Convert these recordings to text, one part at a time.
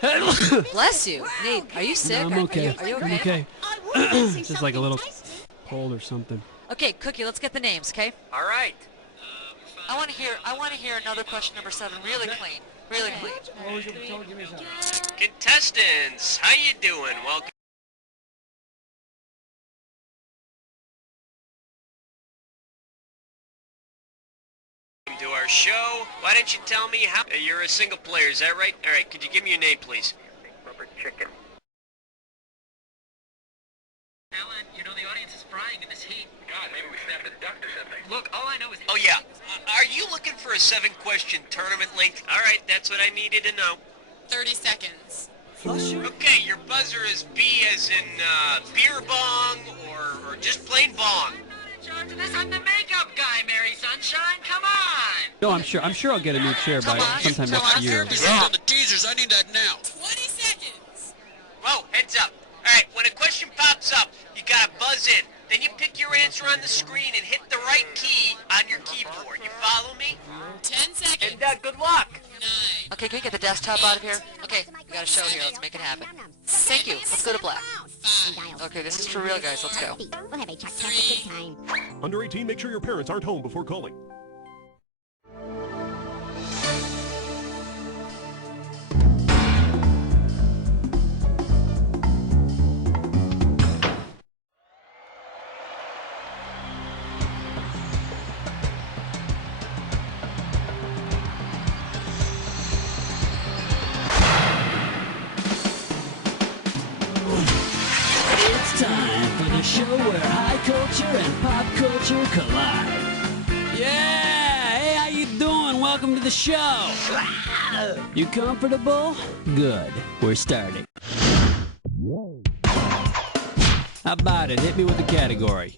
Bless you. Nate, are you sick? No, I'm okay. Are you I'm okay? okay. Just like a little cold or something. Okay, Cookie, let's get the names, okay? All right. I want to hear another question number 7 really clean. Really clean. Contestants, how you doing? Welcome to our show. Why don't you tell me how you're a single player, is that right? All right, could you give me your name, please? Rubber chicken. Alan, you know the audience is frying in this heat. God, maybe we snapped a duck or something. Look, all I know is... Oh, yeah. Are you looking for a 7-question tournament link? All right, that's what I needed to know. 30 seconds. Okay, your buzzer is B as in beer bong or just plain bong. I'm not in charge of this. I'm the makeup guy, Mary Sunshine. Come on. No, I'm sure I'll get a new chair by sometime next year. On the teasers, I need that now. 20 seconds. Whoa, heads up. All right, when a question pops up, you gotta buzz in. Then you pick your answer on the screen and hit the right key on your keyboard. You follow me? 10 seconds. And good luck. 9. Okay, can we get the desktop out of here? Okay, we got a show here. Let's make it happen. Thank you. Let's go to black. 5. Okay, this is for real, guys. Let's go. We'll have a chock-a-block good time. Under 18, make sure your parents aren't home before calling. It's time for the show where high culture and pop culture collide. Yeah! Hey, how you doing? Welcome to the show. You comfortable? Good. We're starting. How about it? Hit me with the category.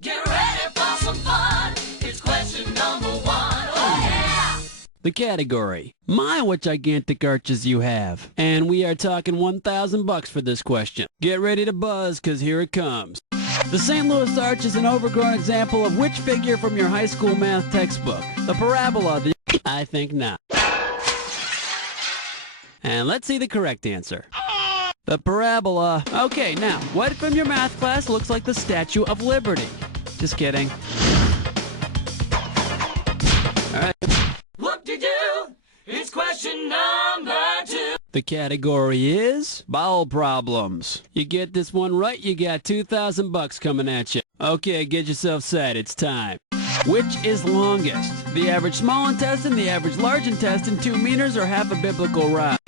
Get ready for some fun. It's question number 1. Oh yeah! The category. My, what gigantic arches you have. And we are talking $1,000 for this question. Get ready to buzz, cause here it comes. The St. Louis Arch is an overgrown example of which figure from your high school math textbook? The parabola, I think not. And let's see the correct answer. The parabola. Okay, now, what from your math class looks like the Statue of Liberty? Just kidding. Alright. Whoop-de-doo. It's question number 2. The category is bowel problems. You get this one right, you got $2,000 coming at you. Okay, get yourself set. It's time. Which is longest? The average small intestine, the average large intestine, 2 meters, or half a biblical rod?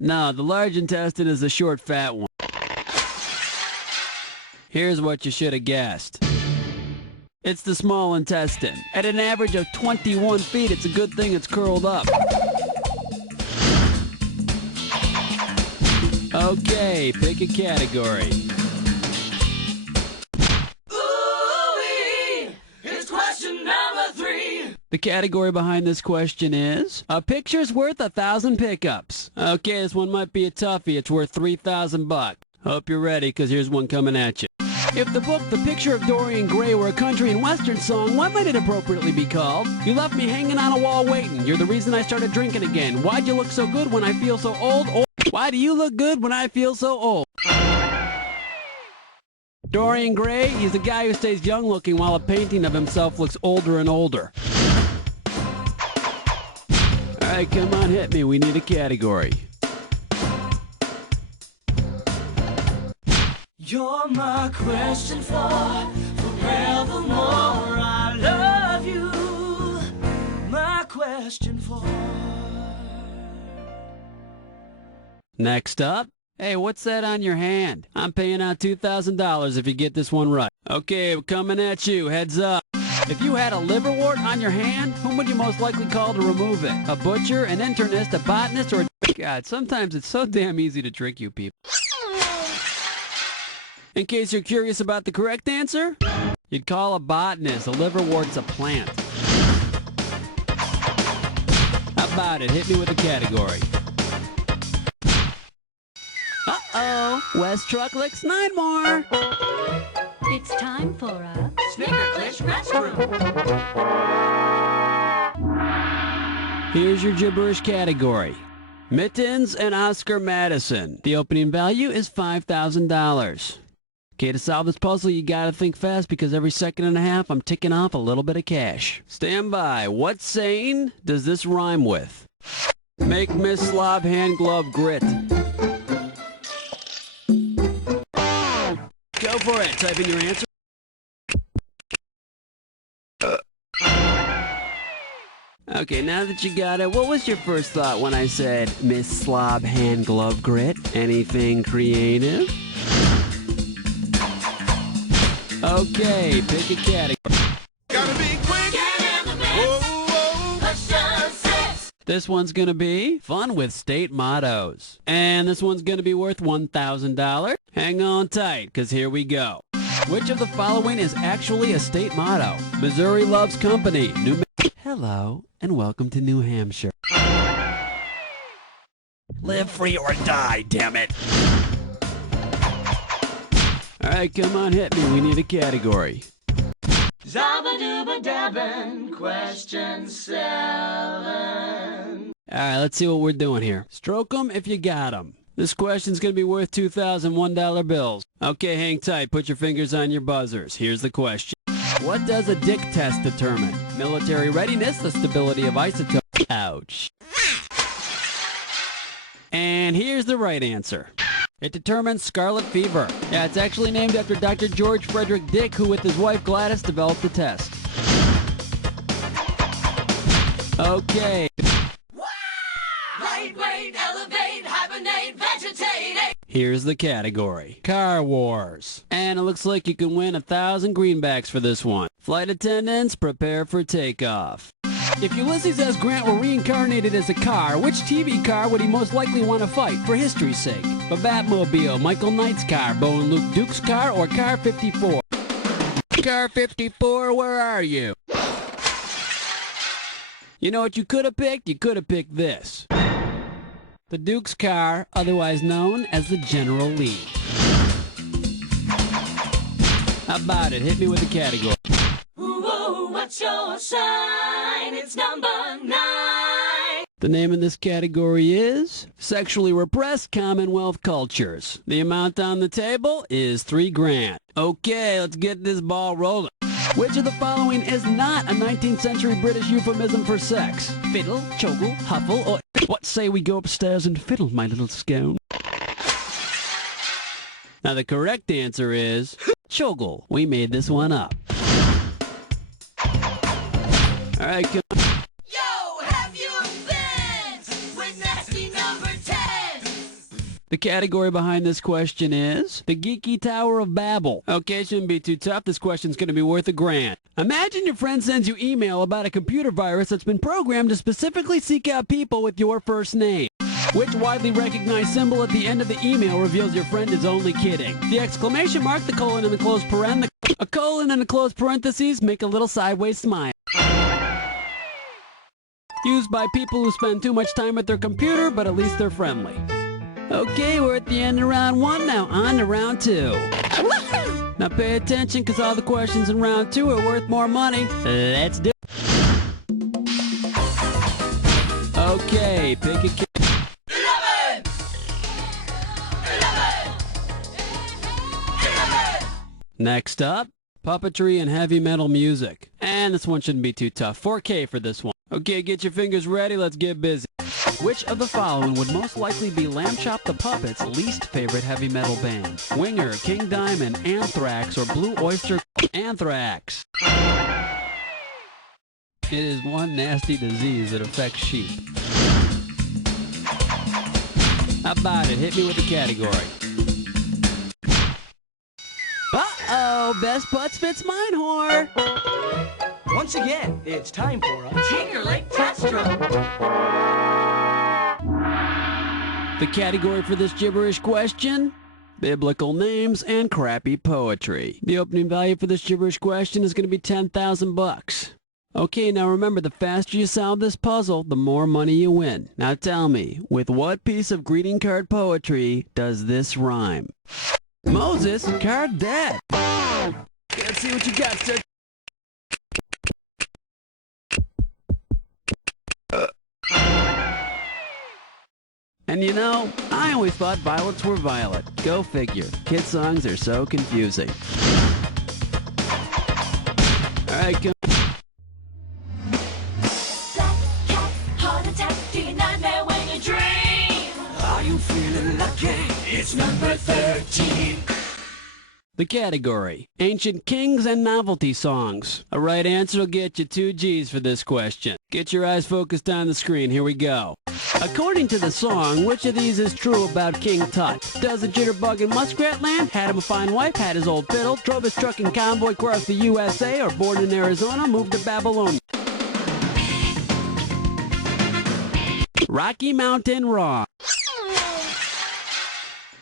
No, the large intestine is the short, fat one. Here's what you should have guessed. It's the small intestine. At an average of 21 feet, it's a good thing it's curled up. Okay, pick a category. Ooh-wee. It's question number 3. The category behind this question is a picture's worth 1,000 pickups. Okay, this one might be a toughie. It's worth $3,000. Hope you're ready, because here's one coming at you. If the book The Picture of Dorian Gray were a country and western song, what might it appropriately be called? You left me hanging on a wall waiting. You're the reason I started drinking again. Why'd you look so good when I feel so old? Why do you look good when I feel so old? Dorian Gray, he's a guy who stays young looking while a painting of himself looks older and older. Alright, come on, hit me. We need a category. You're my question for forevermore. I love you. My question for. Next up. Hey, what's that on your hand? I'm paying out $2,000 if you get this one right. Okay, coming at you. Heads up. If you had a liverwort on your hand, whom would you most likely call to remove it? A butcher, an internist, a botanist, or a... God, sometimes it's so damn easy to trick you people. In case you're curious about the correct answer, you'd call a botanist. A liverwort's a plant. How about it? Hit me with a category. Uh-oh. West Truck licks 9 more. It's time for a Snickerclish restroom. Here's your gibberish category. Mittens and Oscar Madison. The opening value is $5,000. Okay, to solve this puzzle, you gotta think fast because every second and a half, I'm ticking off a little bit of cash. Stand by. What saying does this rhyme with? Make Miss Slob hand glove grit. Go for it. Type in your answer. Okay, now that you got it, what was your first thought when I said Miss Slob hand glove grit? Anything creative? Okay, pick a category. Gotta be quick. Get in the mix. Whoa. Question 6. This one's gonna be fun with state mottos. And this one's gonna be worth $1,000. Hang on tight, cause here we go. Which of the following is actually a state motto? Missouri loves company. Hello, and welcome to New Hampshire. Live free or die, damn it. All right, come on, hit me. We need a category. Zabba-dooba-dabbin', question 7. All right, let's see what we're doing here. Stroke 'em if you got 'em. This question's going to be worth $2,001 bills. Okay, hang tight. Put your fingers on your buzzers. Here's the question. What does a dick test determine? Military readiness, the stability of isotopes. Ouch. And here's the right answer. It determines scarlet fever. Yeah, it's actually named after Dr. George Frederick Dick, who with his wife Gladys developed the test. Okay. Lightweight, elevate, hibernate, vegetate. Here's the category. Car Wars. And it looks like you can win 1,000 greenbacks for this one. Flight attendants, prepare for takeoff. If Ulysses S. Grant were reincarnated as a car, which TV car would he most likely want to fight for history's sake? The Batmobile, Michael Knight's car, Bo and Luke Duke's car, or Car 54? Car 54, where are you? You know what you could have picked? You could have picked this. The Duke's car, otherwise known as the General Lee. How about it? Hit me with the category. Ooh, what's your sign? It's number 9. The name of this category is Sexually Repressed Commonwealth Cultures. The amount on the table is $3 grand. Okay, let's get this ball rolling. Which of the following is not a 19th century British euphemism for sex? Fiddle, chogle, huffle, or... What say we go upstairs and fiddle, my little scone? Now the correct answer is chogle. We made this one up. All right, come on. Yo, have you been with nasty number 10? The category behind this question is the Geeky Tower of Babel. Okay, shouldn't be too tough. This question's going to be worth $1 grand. Imagine your friend sends you email about a computer virus that's been programmed to specifically seek out people with your first name. Which widely recognized symbol at the end of the email reveals your friend is only kidding? The exclamation mark, the colon, and the closed paren. A colon and a closed parentheses make a little sideways smile. Used by people who spend too much time at their computer, but at least they're friendly. Okay, we're at the end of round 1, now on to round 2. Now pay attention, because all the questions in round 2 are worth more money. Let's do it. Okay, pick a... 11! 11! 11! Next up, puppetry and heavy metal music. And this one shouldn't be too tough. 4K for this one. Okay, get your fingers ready, let's get busy. Which of the following would most likely be Lamb Chop the Puppet's least favorite heavy metal band? Winger, King Diamond, Anthrax, or Blue Oyster? Anthrax. It is one nasty disease that affects sheep. How about it? Hit me with the category. Uh-oh, best butts fits mine, whore. Once again, it's time for a Finger Lake Test Run. The category for this gibberish question? Biblical names and crappy poetry. The opening value for this gibberish question is going to be $10,000. Okay, now remember, the faster you solve this puzzle, the more money you win. Now tell me, with what piece of greeting card poetry does this rhyme? Moses, card dead. Let's see what you got, sir. And you know, I always thought violets were violet. Go figure. Kid songs are so confusing. All right, come. Black cat, heart attack, do you nightmare when you dream? Are you feeling lucky? It's number 13. The category, Ancient Kings and Novelty Songs. A right answer will get you 2 G's for this question. Get your eyes focused on the screen. Here we go. According to the song, which of these is true about King Tut? Does a jitterbug in Muskrat Land? Had him a fine wife, had his old fiddle, drove his truck and convoy across the USA, or born in Arizona, moved to Babylonia? Rocky Mountain Wrong.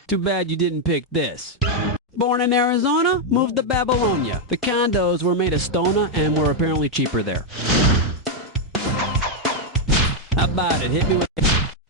Too bad you didn't pick this. Born in Arizona, moved to Babylonia. The condos were made of stona and were apparently cheaper there. How about it? Hit me with...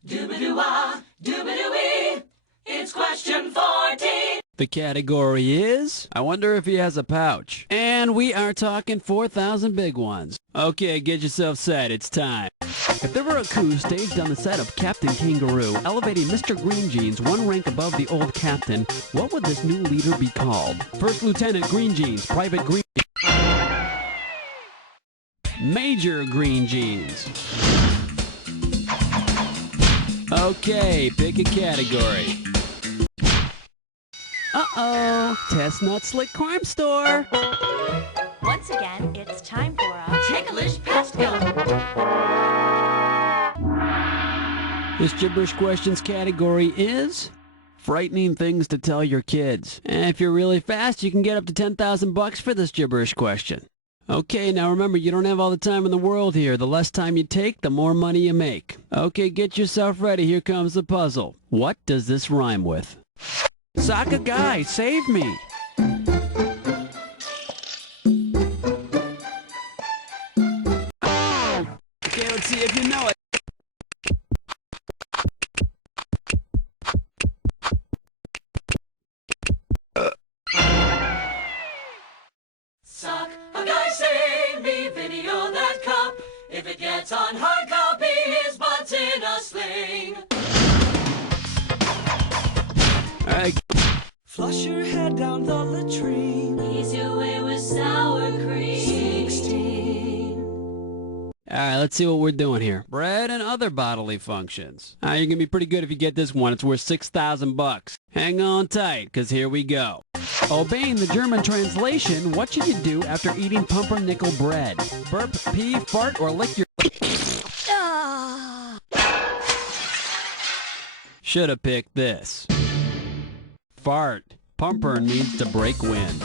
Doobadoo-wah, doobadoo-wee, it's question 14. The category is, I wonder if he has a pouch. And we are talking 4,000 big ones. Okay, get yourself set. It's time. If there were a coup staged on the set of Captain Kangaroo, elevating Mr. Green Jeans one rank above the old captain, what would this new leader be called? First Lieutenant Green Jeans, Private Green... Major Green Jeans. Okay, pick a category. Uh-oh, Chestnut Slick Crime Store. Once again, it's time for a Ticklish Pest Gun. This gibberish questions category is frightening things to tell your kids. And if you're really fast, you can get up to 10,000 bucks for this gibberish question. Okay, now remember, you don't have all the time in the world here. The less time you take, the more money you make. Okay, get yourself ready. Here comes the puzzle. What does this rhyme with? Soccer guy, save me! Okay, let's see if you know it. Sock a guy, save me, video that cup. If it gets on hard copy, his butt's in a sling. All right. Flush your head down the latrine. Ease your way with sour cream. 16. All right, let's see what we're doing here. Bread and other bodily functions. You're going to be pretty good if you get this one. It's worth 6,000 bucks. Hang on tight, because here we go. Obeying the German translation, what should you do after eating pumpernickel bread? Burp, pee, fart, or lick your... Should have picked this. Fart. Pumpern means to break wind.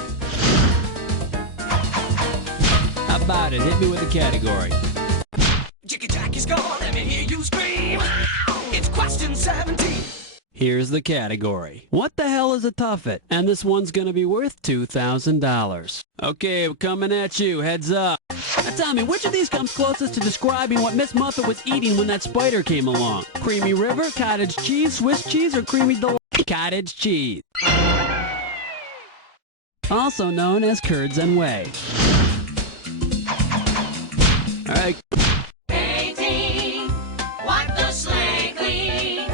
How about it? Hit me with a category. Jicky-jack is gone, let me hear you scream. It's question 17. Here's the category. What the hell is a tuffet? And this one's gonna be worth $2,000. Okay, we're coming at you. Heads up. Now tell me, which of these comes closest to describing what Miss Muffet was eating when that spider came along? Creamy River, cottage cheese, Swiss cheese, or creamy delight? Cottage cheese. Also known as curds and whey. All right. 18, wipe the slate clean.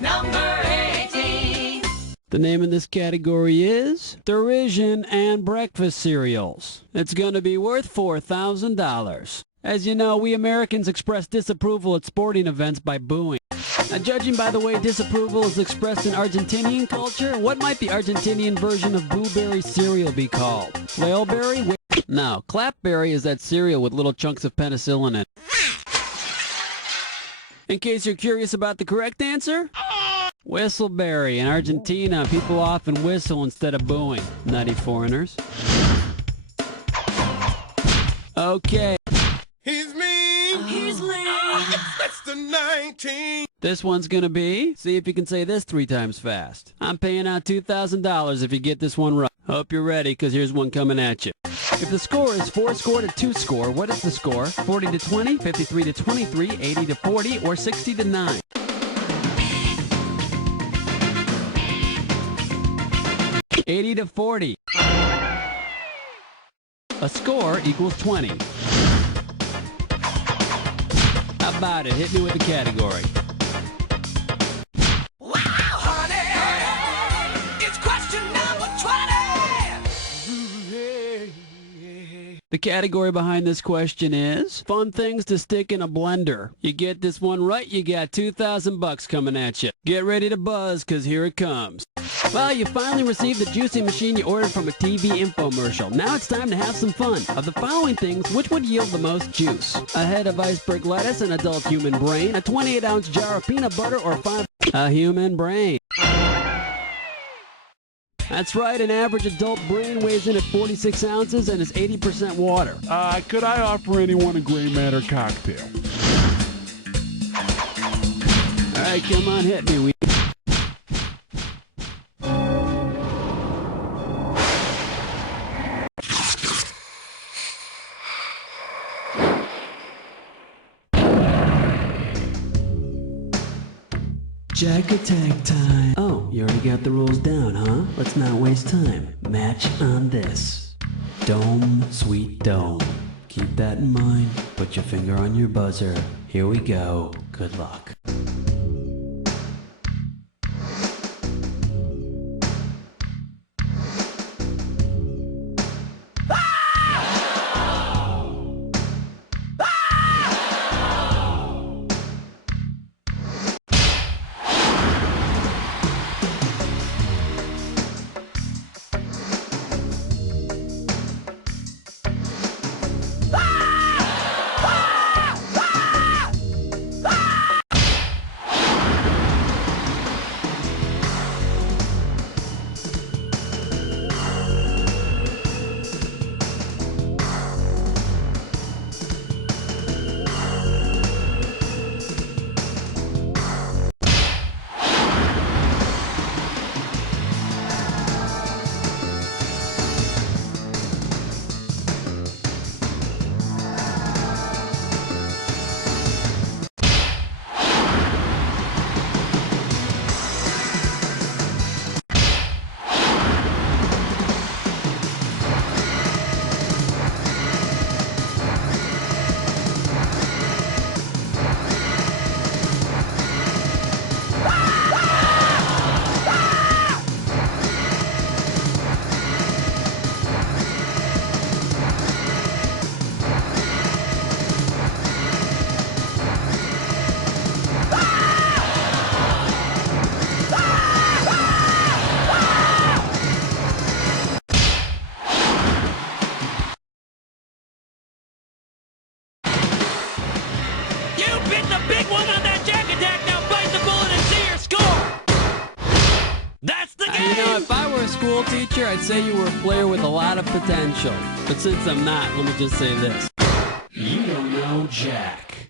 Number 18. The name of this category is Derision and Breakfast Cereals. It's going to be worth $4,000. As you know, we Americans express disapproval at sporting events by booing. Now, judging by the way disapproval is expressed in Argentinian culture, what might the Argentinian version of blueberry cereal be called? Flailberry? No, clapberry is that cereal with little chunks of penicillin in it. In case you're curious about the correct answer, whistleberry. In Argentina, people often whistle instead of booing. Nutty foreigners. Okay. He's mean. He's lame. That's the 19. This one's gonna be, see if you can say this 3 times fast. I'm paying out $2,000 if you get this one right. Hope you're ready, because here's one coming at you. If the score is 4 score to 2 score, what is the score? 40 to 20, 53 to 23, 80 to 40, or 60 to 9? $80 to 40. A score equals 20. How about it? Hit me with the category. The category behind this question is fun things to stick in a blender. You get this one right, you got $2,000 coming at you. Get ready to buzz, because here it comes. Well, you finally received the juicy machine you ordered from a TV infomercial. Now it's time to have some fun. Of the following things, which would yield the most juice? A head of iceberg lettuce, an adult human brain, a 28-ounce jar of peanut butter, or a human brain. That's right, an average adult brain weighs in at 46 ounces and is 80% water. Could I offer anyone a gray matter cocktail? All right, come on, hit me. Jack attack time. Oh, you already got the rules down, huh? Let's not waste time. Match on this. Dome, sweet dome. Keep that in mind. Put your finger on your buzzer. Here we go. Good luck. School teacher, I'd say you were a player with a lot of potential. But since I'm not, let me just say this. You don't know Jack.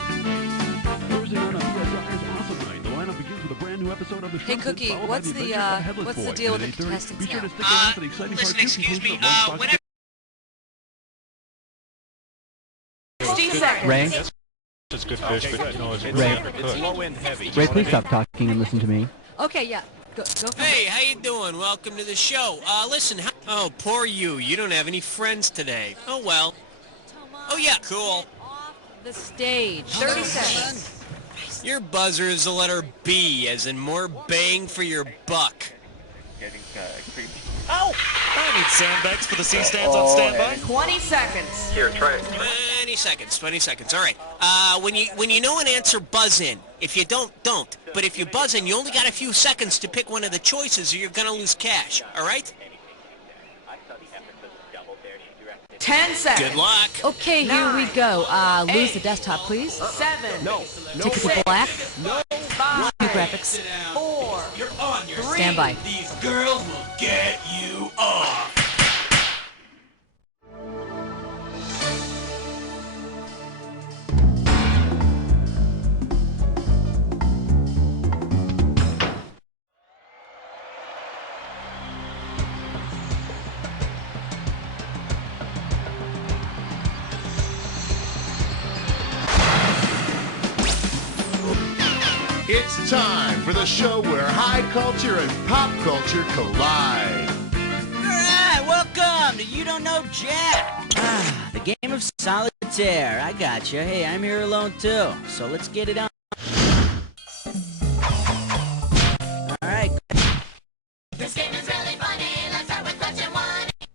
Thursday night on PSI is awesome night. The lineup begins with a brand new episode of the show. Hey, Cookie, what's the deal with the contestants now? Listen, excuse me, whenever... Ray? It's good fish, but you know, it's low end heavy. Ray, please stop talking and listen to me. Okay, yeah. Go for Hey, how you doing? Welcome to the show. Listen, oh, poor you. You don't have any friends today. Oh, well. Oh, yeah, cool. off the stage. 30 seconds. Your buzzer is the letter B, as in more bang for your buck. getting creepy. Oh! I need sandbags for the C-stands on standby. 20 seconds. Here, try it. 20 seconds, 20 seconds. All right. When you know an answer, buzz in. If you don't. But if you buzz in, you only got a few seconds to pick one of the choices or you're going to lose cash. All right? 10 seconds. Good luck. Okay, here we go. Lose the desktop, please. 7. No. Take it to black. No. 5. New graphics. 4. You're on your 3. Stand by. These girls will get you off. It's time for the show where high culture and pop culture collide. Alright, welcome to You Don't Know Jack. The game of solitaire. I gotcha. Hey, I'm here alone too, so let's get it on. Alright. This game is really funny. Let's start with question 1.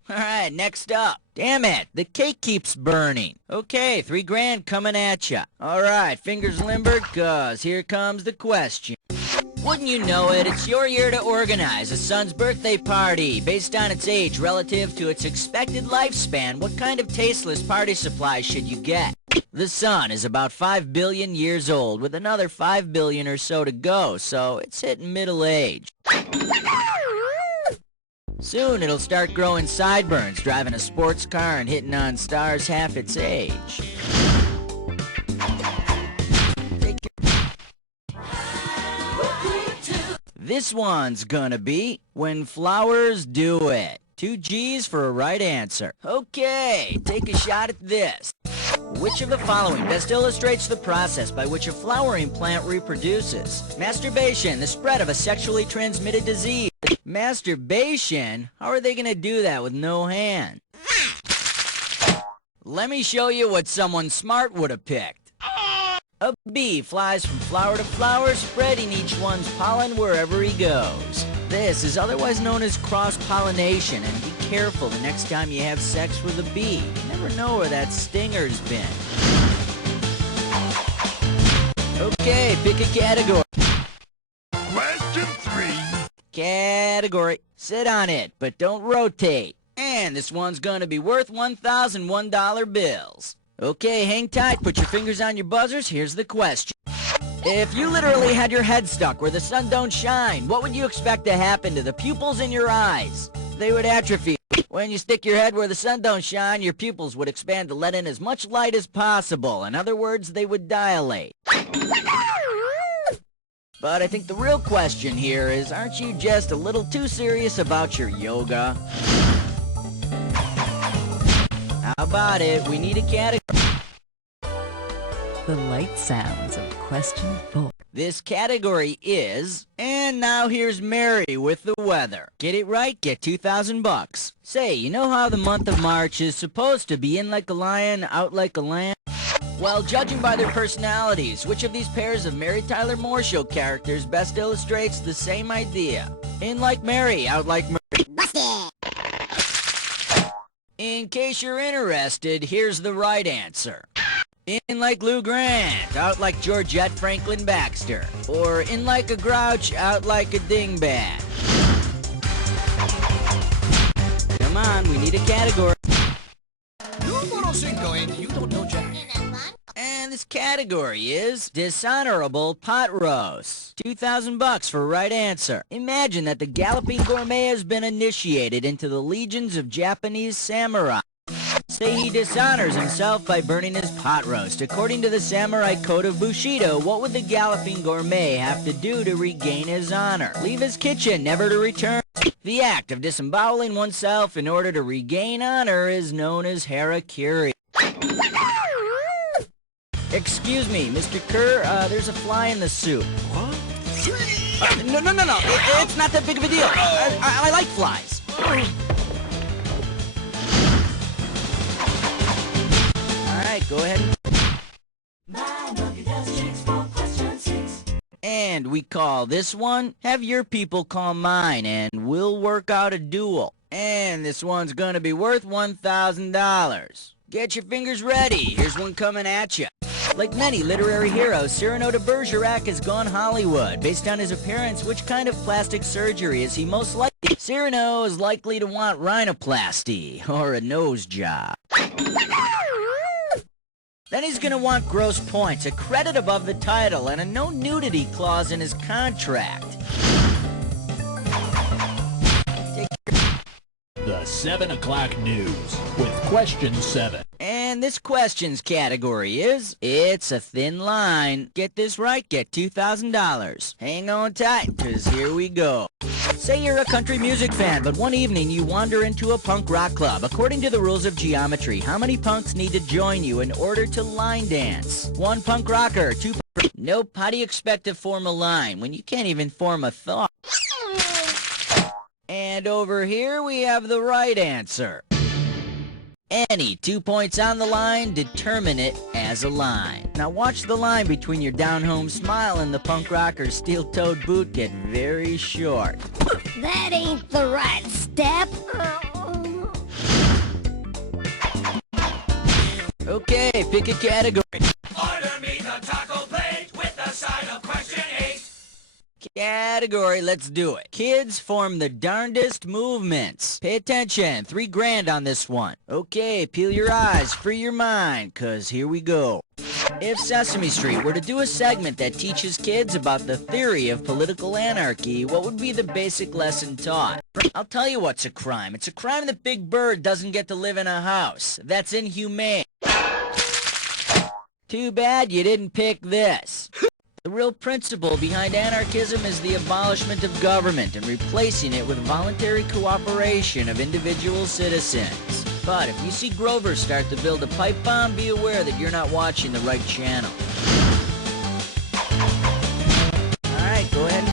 Alright, right, next up. Damn it, the cake keeps burning. Okay, $3,000 coming at ya. All right, fingers limbered, cause here comes the question. Wouldn't you know it, it's your year to organize a son's birthday party. Based on its age relative to its expected lifespan, what kind of tasteless party supplies should you get? The sun is about 5 billion years old, with another 5 billion or so to go, so it's hitting middle age. Soon it'll start growing sideburns, driving a sports car and hitting on stars half its age. This one's gonna be When Flowers Do It. 2 G's for a right answer. Okay, take a shot at this. Which of the following best illustrates the process by which a flowering plant reproduces? Masturbation, the spread of a sexually transmitted disease. Masturbation? How are they gonna do that with no hand? Let me show you what someone smart would have picked. A bee flies from flower to flower, spreading each one's pollen wherever he goes. This is otherwise known as cross-pollination, and be careful the next time you have sex with a bee. You never know where that stinger's been. Okay, pick a category. Question 3. Category. Sit on it, but don't rotate. And this one's gonna be worth $1,001 bills. Okay, hang tight, put your fingers on your buzzers, here's the question. If you literally had your head stuck where the sun don't shine, what would you expect to happen to the pupils in your eyes? They would atrophy. When you stick your head where the sun don't shine, your pupils would expand to let in as much light as possible. In other words, they would dilate. But I think the real question here is, aren't you just a little too serious about your yoga? How about it? We need a category. The light sounds of question 4. This category is, and now here's Mary with the weather. Get it right, get $2,000. Say, you know how the month of March is supposed to be in like a lion, out like a lamb? Well, judging by their personalities, which of these pairs of Mary Tyler Moore Show characters best illustrates the same idea? In like Mary, out like Mary. Busted! In case you're interested, here's the right answer. In like Lou Grant, out like Georgette Franklin Baxter. Or in like a grouch, out like a dingbat. Come on, we need a category. Numero 5, and you don't know Jack. And this category is dishonorable pot roast. $2,000 for right answer. Imagine that the Galloping Gourmet has been initiated into the legions of Japanese samurai. Say he dishonors himself by burning his pot roast. According to the samurai code of Bushido, what would the Galloping Gourmet have to do to regain his honor? Leave his kitchen, never to return. The act of disemboweling oneself in order to regain honor is known as harakiri. Excuse me, Mr. Kerr, there's a fly in the soup. What? No, it's not that big of a deal. I like flies. Alright, go ahead. And we call this one, have your people call mine, and we'll work out a duel. And this one's gonna be worth $1,000. Get your fingers ready, here's one coming at you. Like many literary heroes, Cyrano de Bergerac has gone Hollywood. Based on his appearance, which kind of plastic surgery is he most likely? Cyrano is likely to want rhinoplasty, or a nose job. Then he's gonna want gross points, a credit above the title, and a no nudity clause in his contract. The 7 o'clock news with question 7. And this questions category is, it's a thin line. Get this right, get $2,000. Hang on tight, cause here we go. Say you're a country music fan, but one evening you wander into a punk rock club. According to the rules of geometry, how many punks need to join you in order to line dance? 1 punk rocker, 2 punk... Nope, how do you expect to form a line when you can't even form a thought? And over here we have the right answer. Any 2 points on the line, determine it as a line. Now watch the line between your down-home smile and the punk rocker's steel-toed boot get very short. That ain't the right step. Okay, pick a category. Order me the taco plate with the side of question 8. Category, let's do it. Kids form the darndest movements. Pay attention, $3,000 on this one. Okay, peel your eyes, free your mind, cause here we go. If Sesame Street were to do a segment that teaches kids about the theory of political anarchy, what would be the basic lesson taught? I'll tell you what's a crime. It's a crime that Big Bird doesn't get to live in a house. That's inhumane. Too bad you didn't pick this. The real principle behind anarchism is the abolishment of government and replacing it with voluntary cooperation of individual citizens. But if you see Grover start to build a pipe bomb, be aware that you're not watching the right channel. Alright, go ahead.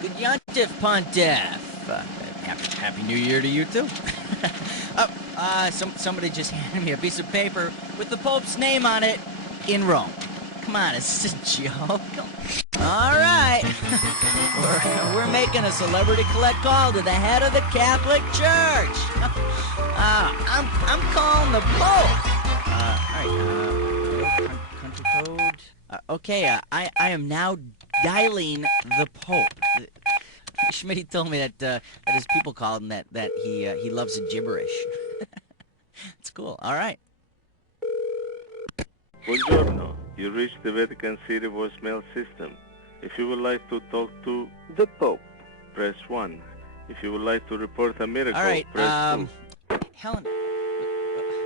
Good yontif, Pontiff. Happy New Year to you, too. Somebody just handed me a piece of paper with the Pope's name on it in Rome. Come on, is this a joke? All right. we're making a celebrity collect call to the head of the Catholic Church. I'm calling the Pope. All right. Country code. Okay, I am now dialing the Pope. Schmitty told me that his people called him that he loves the gibberish. It's cool. All right. Buongiorno. You reached the Vatican City voicemail system. If you would like to talk to the Pope, press 1. If you would like to report a miracle, all right, press 2. Helen,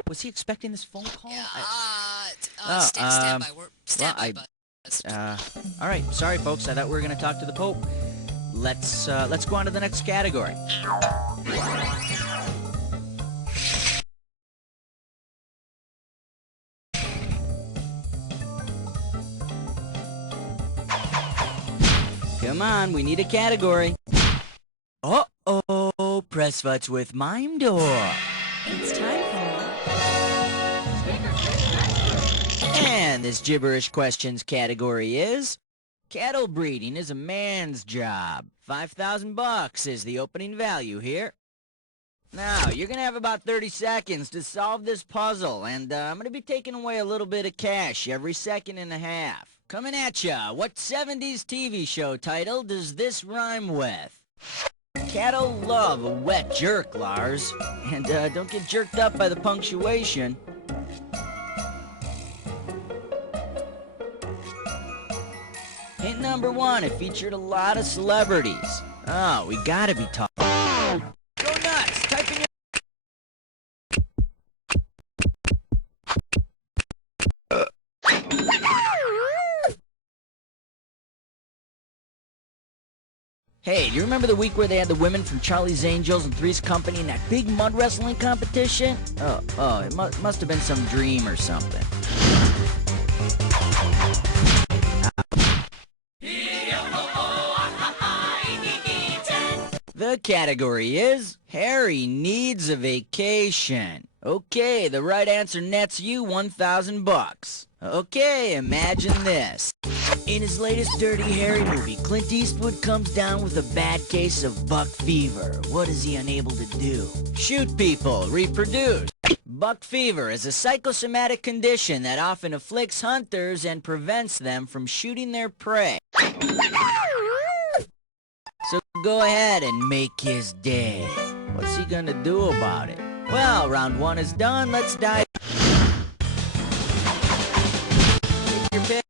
was he expecting this phone call? Yeah, stand by. Stand by, bud. All right, sorry, folks. I thought we were going to talk to the Pope. Let's go on to the next category. Come on, we need a category. Uh-oh, press futs with Mime Door. It's time for... And this gibberish questions category is... Cattle breeding is a man's job. $5,000 is the opening value here. Now, you're going to have about 30 seconds to solve this puzzle, and I'm going to be taking away a little bit of cash every second and a half. Coming at ya, what 70s TV show title does this rhyme with? Cattle love a wet jerk, Lars. And don't get jerked up by the punctuation. Hint number 1, it featured a lot of celebrities. Oh, we gotta be talking. Go nuts! Type in your... Hey, do you remember the week where they had the women from Charlie's Angels and Three's Company in that big mud wrestling competition? Oh, it must have been some dream or something. The category is Harry needs a vacation. Okay, the right answer nets you $1,000. Okay, imagine this. In his latest Dirty Harry movie, Clint Eastwood comes down with a bad case of buck fever. What is he unable to do? Shoot people, reproduce. Buck fever is a psychosomatic condition that often afflicts hunters and prevents them from shooting their prey. So go ahead and make his day. What's he gonna do about it? Well, round 1 is done. Let's dive. Take your pick.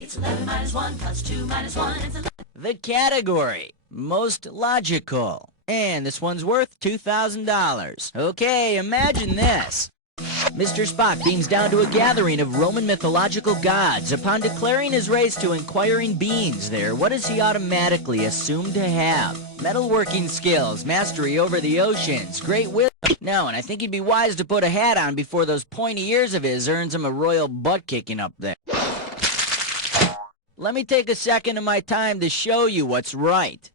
It's 11 minus 1 plus 2 minus 1 is 11. The category, most logical. And this one's worth $2,000. Okay, imagine this. Mr. Spock beams down to a gathering of Roman mythological gods. Upon declaring his race to inquiring beings there, what is he automatically assumed to have? Metalworking skills, mastery over the oceans, great wisdom. No, and I think he'd be wise to put a hat on before those pointy ears of his earns him a royal butt kicking up there. Let me take a second of my time to show you what's right.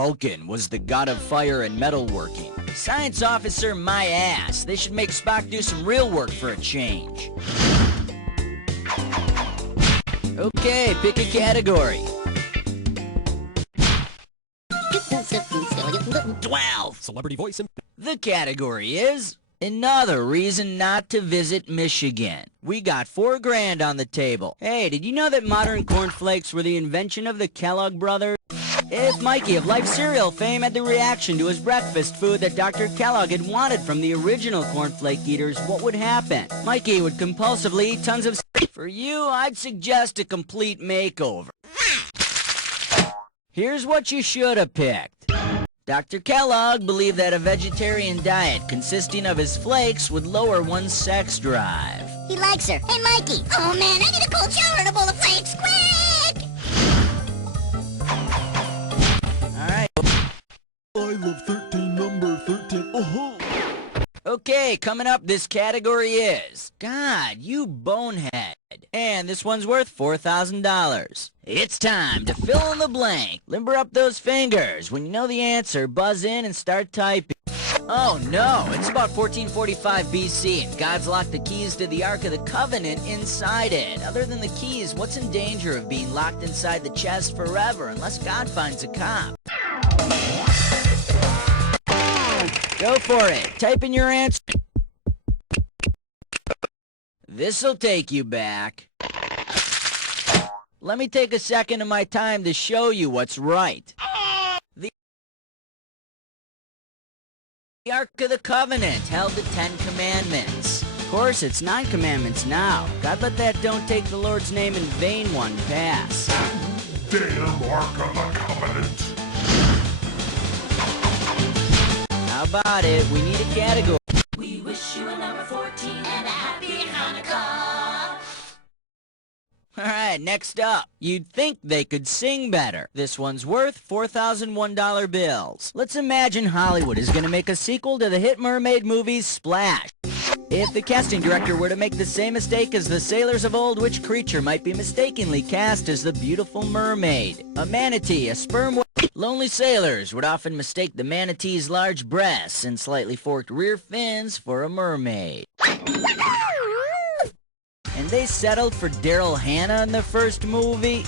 Vulcan was the god of fire and metalworking. Science officer, my ass. They should make Spock do some real work for a change. Okay, pick a category. Get this 12. Celebrity voice. The category is another reason not to visit Michigan. We got $4,000 on the table. Hey, did you know that modern cornflakes were the invention of the Kellogg brothers? If Mikey of Life cereal fame had the reaction to his breakfast food that Dr. Kellogg had wanted from the original cornflake eaters, what would happen? Mikey would compulsively eat tons of cereal. For you, I'd suggest a complete makeover. Here's what you should have picked. Dr. Kellogg believed that a vegetarian diet consisting of his flakes would lower one's sex drive. He likes her. Hey, Mikey. Oh, man, I need a cold shower and a bowl of flakes. Quick! Alright. I love 13, number 13. Okay, coming up, this category is... God, you bonehead. And this one's worth $4,000. It's time to fill in the blank. Limber up those fingers. When you know the answer, buzz in and start typing. Oh no, it's about 1445 BC, and God's locked the keys to the Ark of the Covenant inside it. Other than the keys, what's in danger of being locked inside the chest forever unless God finds a cop? Go for it. Type in your answer. This'll take you back. Let me take a second of my time to show you what's right. The Ark of the Covenant held the 10 Commandments. Of course, it's 9 commandments now. God let that don't take the Lord's name in vain one pass. Damn Ark of the Covenant. How about it? We need a category. We wish you a number 14 and a happy Hanukkah. Alright, next up. You'd think they could sing better. This one's worth $4,001 bills. Let's imagine Hollywood is going to make a sequel to the hit mermaid movie Splash. If the casting director were to make the same mistake as the sailors of old, which creature might be mistakenly cast as the beautiful mermaid? A manatee, a sperm whale. Lonely sailors would often mistake the manatee's large breasts and slightly forked rear fins for a mermaid. And they settled for Daryl Hannah in the first movie?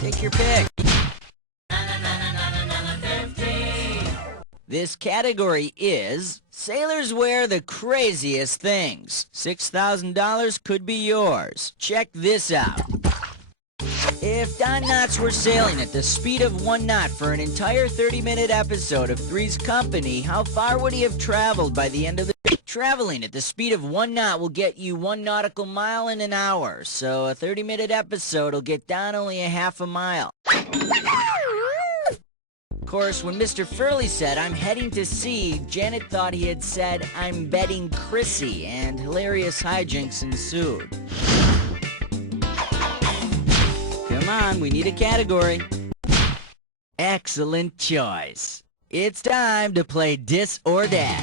Take your pick. This category is sailors wear the craziest things. $6,000 could be yours. Check this out. If Don Knotts were sailing at the speed of 1 knot for an entire 30-minute episode of Three's Company, how far would he have traveled by the end of the day? Traveling at the speed of 1 knot will get you 1 nautical mile in an hour, so a 30-minute episode will get Don only a half a mile. Of course, when Mr. Furley said, "I'm heading to sea," Janet thought he had said, "I'm betting Chrissy," and hilarious hijinks ensued. Come on, we need a category. Excellent choice. It's time to play Dis or Dat.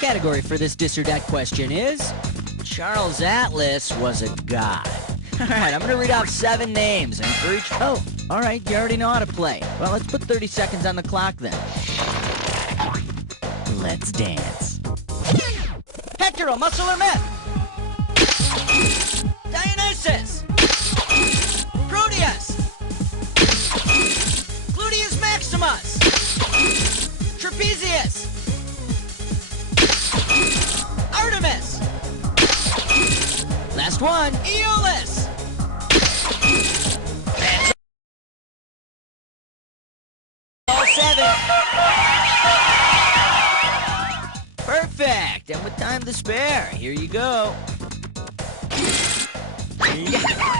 Category for this Dis or Dat question is Charles Atlas was a god. Alright, I'm going to read off 7 names, and for each... Oh, alright, you already know how to play. Well, let's put 30 seconds on the clock then. Let's dance. Hector, muscle or myth? Dionysus! Proteus! Gluteus Maximus! Trapezius! Artemis! Last one, Aeolus! That's all 7. Perfect! And with time to spare, here you go.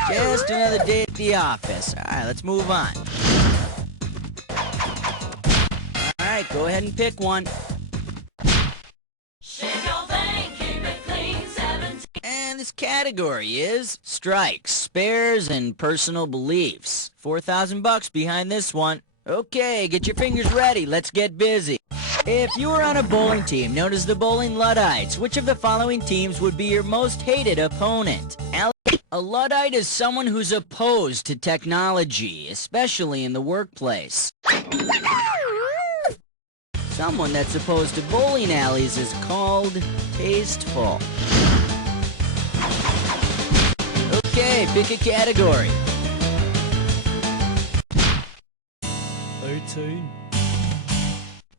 Just another day at the office. Alright, let's move on. Alright, go ahead and pick one. And this category is strikes, spares, and personal beliefs. $4,000 behind this one. Okay, get your fingers ready. Let's get busy. If you were on a bowling team known as the Bowling Luddites, which of the following teams would be your most hated opponent? A Luddite is someone who's opposed to technology, especially in the workplace. Someone that's opposed to bowling alleys is called tasteful. Okay, pick a category. 18.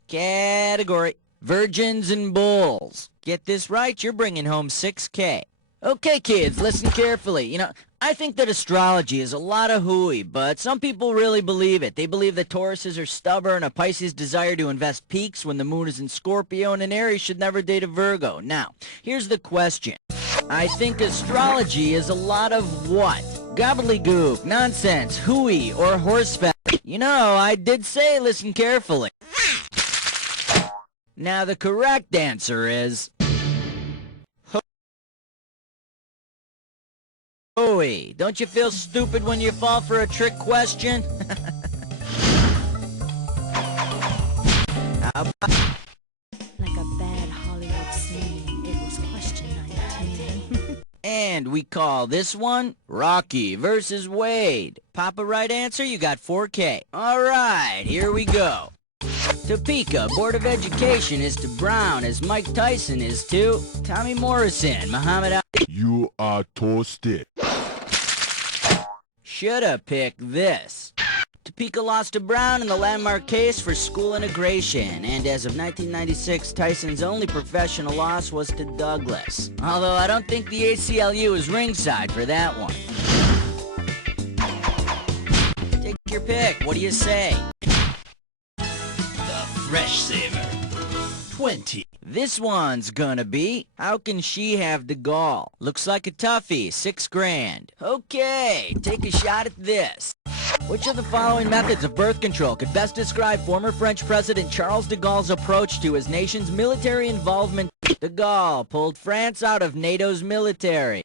Category: virgins and bulls. Get this right, you're bringing home $6K. Okay, kids, listen carefully. You know, I think that astrology is a lot of hooey, but some people really believe it. They believe that Tauruses are stubborn, a Pisces desire to invest peaks when the moon is in Scorpio, and an Aries should never date a Virgo. Now, here's the question. I think astrology is a lot of what? Gobbledygook, nonsense, hooey, or horsefact. You know, I did say listen carefully. Now, the correct answer is hooey. Don't you feel stupid when you fall for a trick question? How about Like a bad Hollywood scene, it was question 19. And we call this one Rocky versus Wade. Pop a right answer, you got $4K. All right, here we go. Topeka Board of Education is to Brown as Mike Tyson is to Tommy Morrison, Muhammad Ali. You are toasted. Shoulda picked this. Topeka lost to Brown in the landmark case for school integration, and as of 1996, Tyson's only professional loss was to Douglas. Although I don't think the ACLU is ringside for that one. Take your pick. What do you say? Fresh Saver. 20. This one's gonna be, how can she have the gall? Looks like a toughie, $6,000. Okay, take a shot at this. Which of the following methods of birth control could best describe former French President Charles de Gaulle's approach to his nation's military involvement? De Gaulle pulled France out of NATO's military.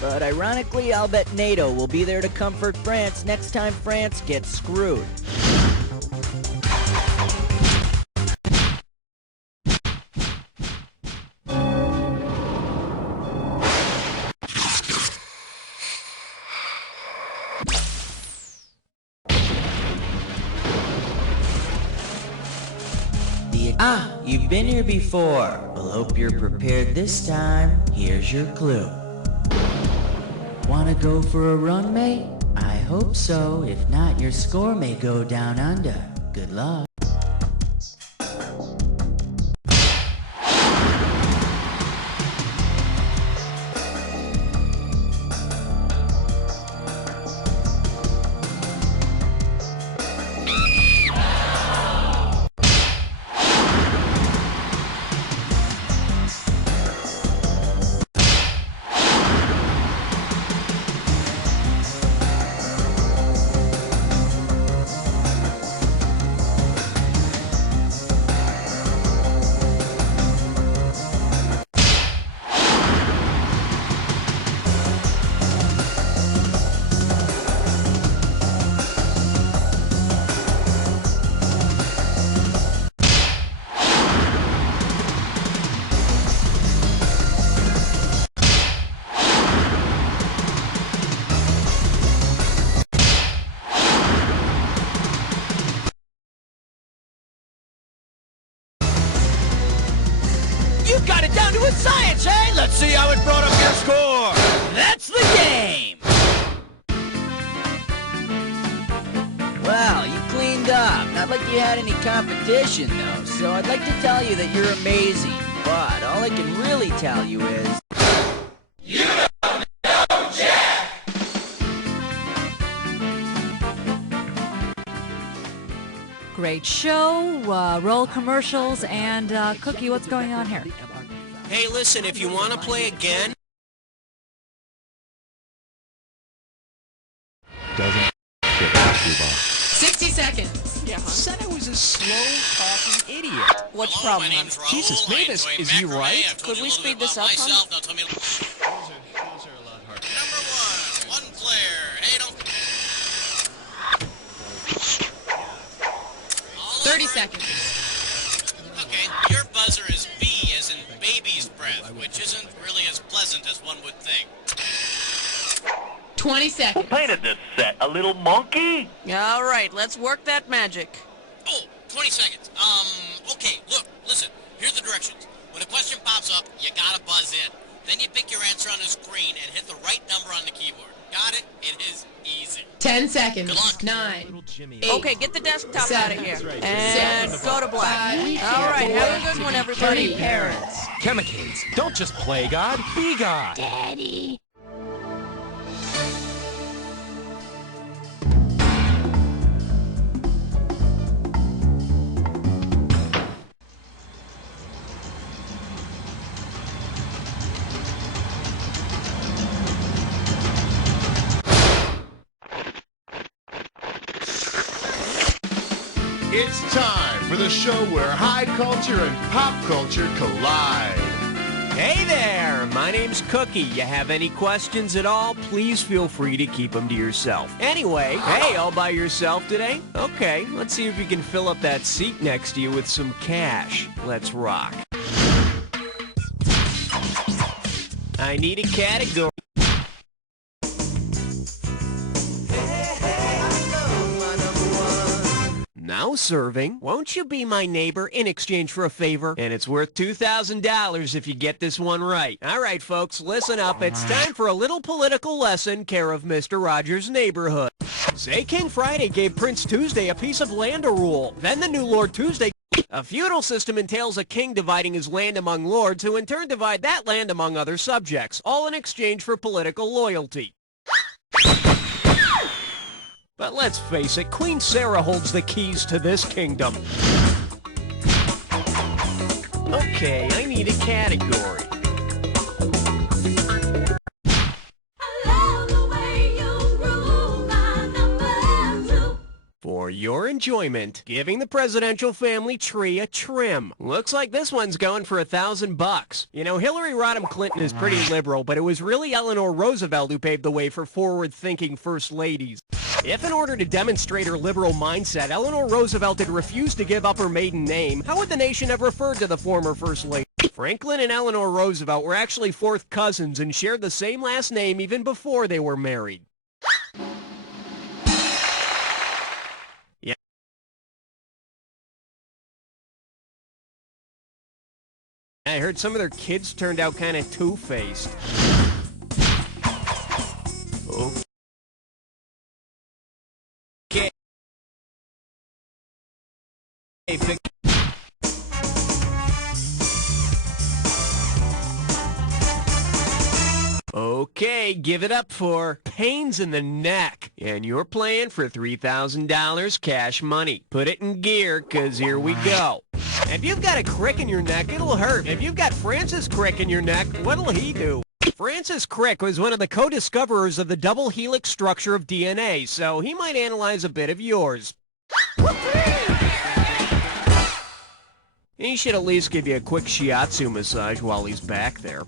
But ironically, I'll bet NATO will be there to comfort France next time France gets screwed. You've been here before. Well, hope you're prepared this time. Here's your clue. Wanna go for a run, mate? I hope so. If not, your score may go down under. Good luck. You got it down to a science, hey? Let's see how it brought up your score. That's the game. Well, you cleaned up. Not like you had any competition, though. So I'd like to tell you that you're amazing. But all I can really tell you is... you don't know Jack! Great show, roll commercials, and Cookie, what's going on here? Hey, listen, if you want to play again... Doesn't get happy about. 60 seconds. Yeah, said I was a slow-talking idiot. What's the problem? Jesus, Mavis, is he right? Could we speed this up, hon? Those are a lot harder. Number one player. Hey, don't... 30 seconds. Okay, your buzzer is B as in baby's breath, which isn't really as pleasant as one would think. 20 seconds. Who painted this set? A little monkey? All right, let's work that magic. Oh, 20 seconds. Okay, look, listen. Here's the directions. When a question pops up, you gotta buzz in. Then you pick your answer on the screen and hit the right number on the keyboard. Got it? It is easy. 10 seconds. Good luck. 9. Okay, get the desktop out of here. Seven, And six, go to black. 5, All right, have a 4, good one, everybody. 3. Parents. Chemicals, don't just play God, be God. Daddy. It's time for the show where high culture and pop culture collide. Hey there, my name's Cookie. You have any questions at all, please feel free to keep them to yourself. Anyway, hey, all by yourself today? Okay, let's see if you can fill up that seat next to you with some cash. Let's rock. I need a category. Now serving, won't you be my neighbor in exchange for a favor? And it's worth $2,000 if you get this one right. All right, folks, listen up. It's time for a little political lesson care of Mr. Rogers' neighborhood. Say King Friday gave Prince Tuesday a piece of land to rule. Then the new Lord Tuesday... A feudal system entails a king dividing his land among lords who in turn divide that land among other subjects, all in exchange for political loyalty. But let's face it, Queen Sarah holds the keys to this kingdom. Okay, I need a category. For your enjoyment, giving the presidential family tree a trim. Looks like this one's going for $1,000. You know, Hillary Rodham Clinton is pretty liberal, but it was really Eleanor Roosevelt who paved the way for forward-thinking first ladies. If in order to demonstrate her liberal mindset, Eleanor Roosevelt had refused to give up her maiden name, how would the nation have referred to the former first lady? Franklin and Eleanor Roosevelt were actually fourth cousins and shared the same last name even before they were married. Yeah. I heard some of their kids turned out kind of two-faced. Okay. Okay, give it up for pains in the neck. And you're playing for $3,000 cash money. Put it in gear, 'cause here we go. If you've got a crick in your neck, it'll hurt. If you've got Francis Crick in your neck, what'll he do? Francis Crick was one of the co-discoverers of the double helix structure of DNA, so he might analyze a bit of yours. He should at least give you a quick shiatsu massage while he's back there.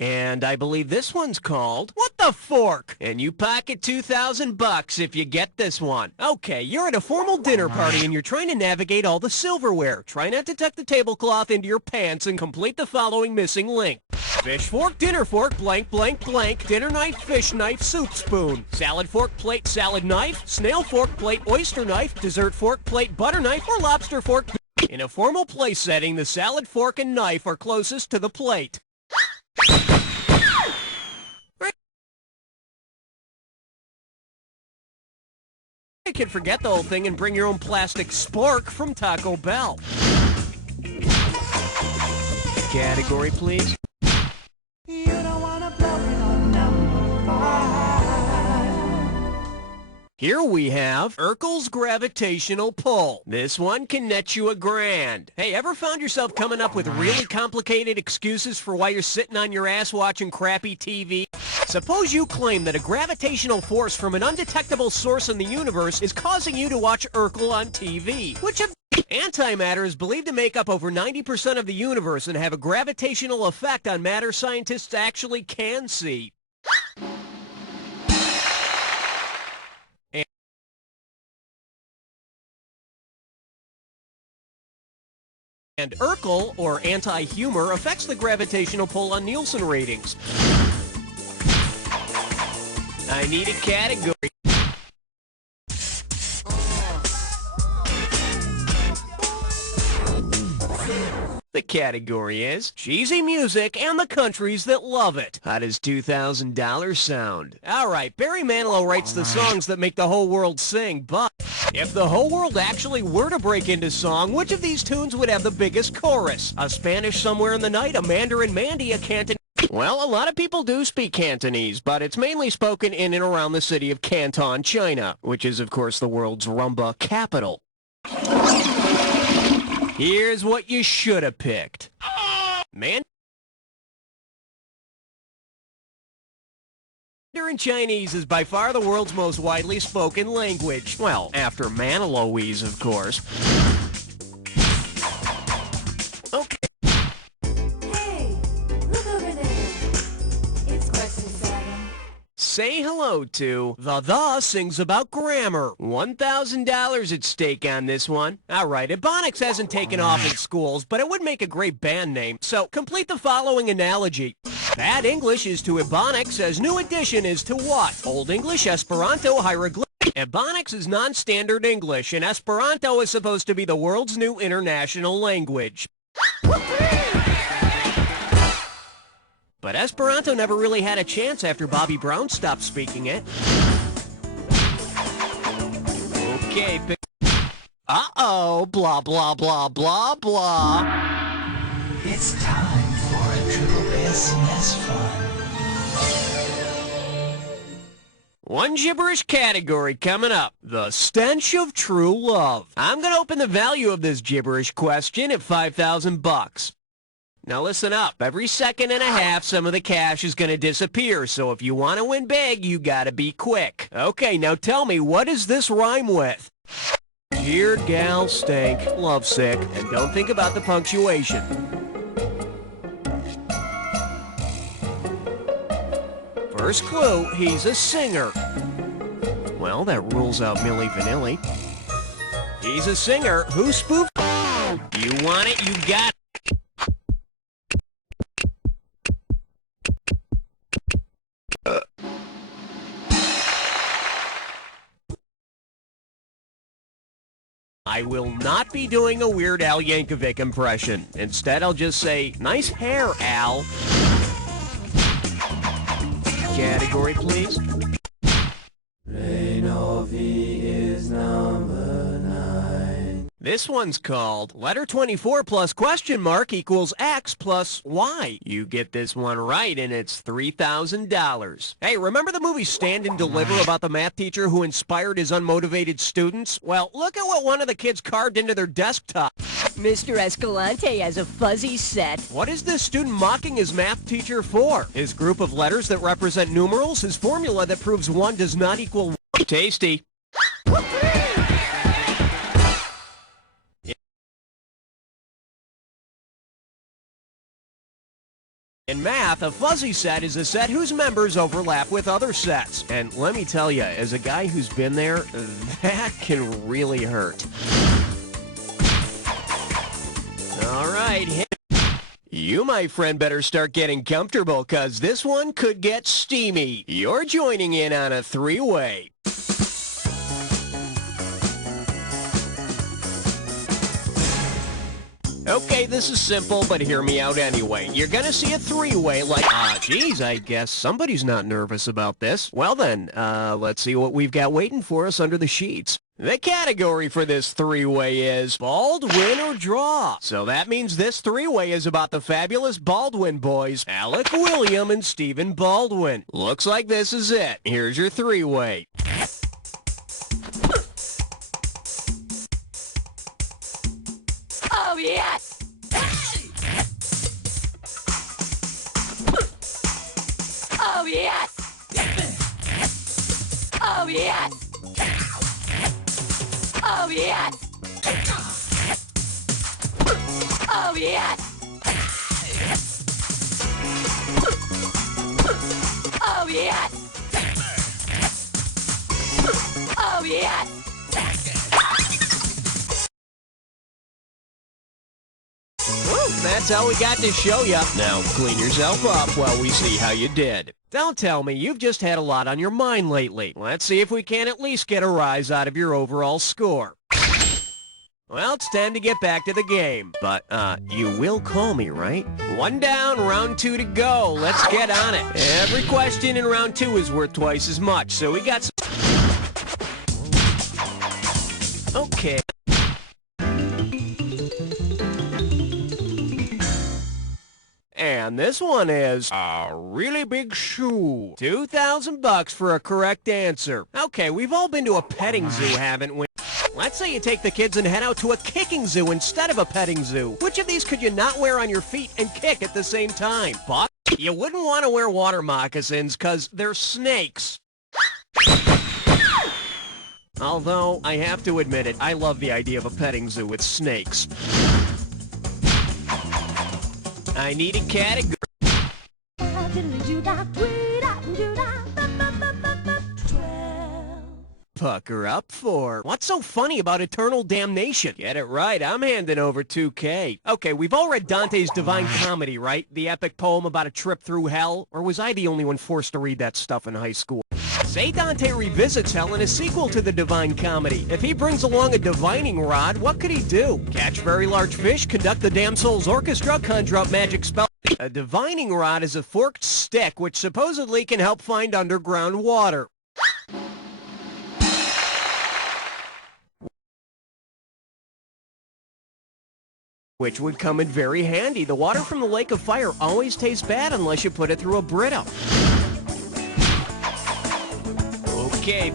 And I believe this one's called, What the Fork? And you pocket $2,000 if you get this one. Okay, you're at a formal dinner party and you're trying to navigate all the silverware. Try not to tuck the tablecloth into your pants and complete the following missing link. Fish fork, dinner fork, blank, blank, blank, dinner knife, fish knife, soup spoon. Salad fork, plate, salad knife, snail fork, plate, oyster knife, dessert fork, plate, butter knife, or lobster fork. In a formal place setting, the salad fork and knife are closest to the plate. You can forget the whole thing and bring your own plastic spork from Taco Bell. Category, please. You don't wanna blow it on number 5. Here we have Urkel's gravitational pull. This one can net you $1,000. Hey, ever found yourself coming up with really complicated excuses for why you're sitting on your ass watching crappy TV? Suppose you claim that a gravitational force from an undetectable source in the universe is causing you to watch Urkel on TV, which antimatter is believed to make up over 90% of the universe and have a gravitational effect on matter scientists actually can see. And Urkel, or anti-humor, affects the gravitational pull on Nielsen ratings. I need a category. category is cheesy music and the countries that love it. How does $2,000 sound? All right, Barry Manilow writes the songs that make the whole world sing, but if the whole world actually were to break into song, which of these tunes would have the biggest chorus? A Spanish Somewhere in the Night, a Mandarin Mandy, a Cantonese... Well, a lot of people do speak Cantonese, but it's mainly spoken in and around the city of Canton, China, which is, of course, the world's rumba capital. Here's what you should have picked. Mandarin Chinese is by far the world's most widely spoken language. Well, after Manilowese, of course. Okay. Say hello to The sings about grammar. $1,000 at stake on this one. All right, Ebonics hasn't taken off in schools, but it would make a great band name. So complete the following analogy. Bad English is to Ebonics as New Edition is to what? Old English, Esperanto, hieroglyphics. Ebonics is non-standard English, and Esperanto is supposed to be the world's new international language. But Esperanto never really had a chance after Bobby Brown stopped speaking it. Okay, uh-oh, blah, blah, blah, blah, blah. It's time for a triple SMS fun. One gibberish category coming up. The stench of true love. I'm going to open the value of this gibberish question at $5,000. Now listen up. Every second and a half, some of the cash is going to disappear, so if you want to win big, you got to be quick. Okay, now tell me, what does this rhyme with? Dear gal, stank, lovesick, and don't think about the punctuation. First clue, he's a singer. Well, that rules out Milli Vanilli. He's a singer who spoofed... You want it, you got it. I will not be doing a Weird Al Yankovic impression. Instead, I'll just say, nice hair, Al. Category, please. Renovi is number 9. This one's called Letter 24 plus question mark equals X plus Y. You get this one right, and it's $3,000. Hey, remember the movie Stand and Deliver about the math teacher who inspired his unmotivated students? Well, look at what one of the kids carved into their desktop. Mr. Escalante has a fuzzy set. What is this student mocking his math teacher for? His group of letters that represent numerals? His formula that proves 1 does not equal 1? Tasty. In math, a fuzzy set is a set whose members overlap with other sets. And let me tell you, as a guy who's been there, that can really hurt. All right, you, my friend, better start getting comfortable, because this one could get steamy. You're joining in on a three-way. Okay, this is simple, but hear me out anyway. You're gonna see a three-way like, geez, I guess somebody's not nervous about this. Well then, let's see what we've got waiting for us under the sheets. The category for this three-way is Bald, Win, or Draw. So that means this three-way is about the fabulous Baldwin boys, Alec William and Stephen Baldwin. Looks like this is it. Here's your three-way. Oh, yes! Oh, yes! Oh, yes! Oh, yes! Oh, yes! Oh, yes! Oh, yes! That's all we got to show you. Now clean yourself up while we see how you did. Don't tell me you've just had a lot on your mind lately. Let's see if we can at least get a rise out of your overall score. Well, it's time to get back to the game. But, you will call me, right? 1 down, round 2 to go. Let's get on it. Every question in round 2 is worth twice as much, so we got some... Okay. And this one is a really big shoe. $2,000 for a correct answer. Okay, we've all been to a petting zoo, haven't we? Let's say you take the kids and head out to a kicking zoo instead of a petting zoo. Which of these could you not wear on your feet and kick at the same time? But you wouldn't want to wear water moccasins because they're snakes. Although, I have to admit it, I love the idea of a petting zoo with snakes. I need a category. Pucker up for. What's so funny about eternal damnation? Get it right, I'm handing over 2K. Okay, we've all read Dante's Divine Comedy, right? The epic poem about a trip through hell? Or was I the only one forced to read that stuff in high school? Say Dante revisits hell in a sequel to the Divine Comedy. If he brings along a divining rod, what could he do? Catch very large fish, conduct the damsel's orchestra, conjure up magic spells. A divining rod is a forked stick which supposedly can help find underground water. Which would come in very handy. The water from the Lake of Fire always tastes bad unless you put it through a Brita. Okay.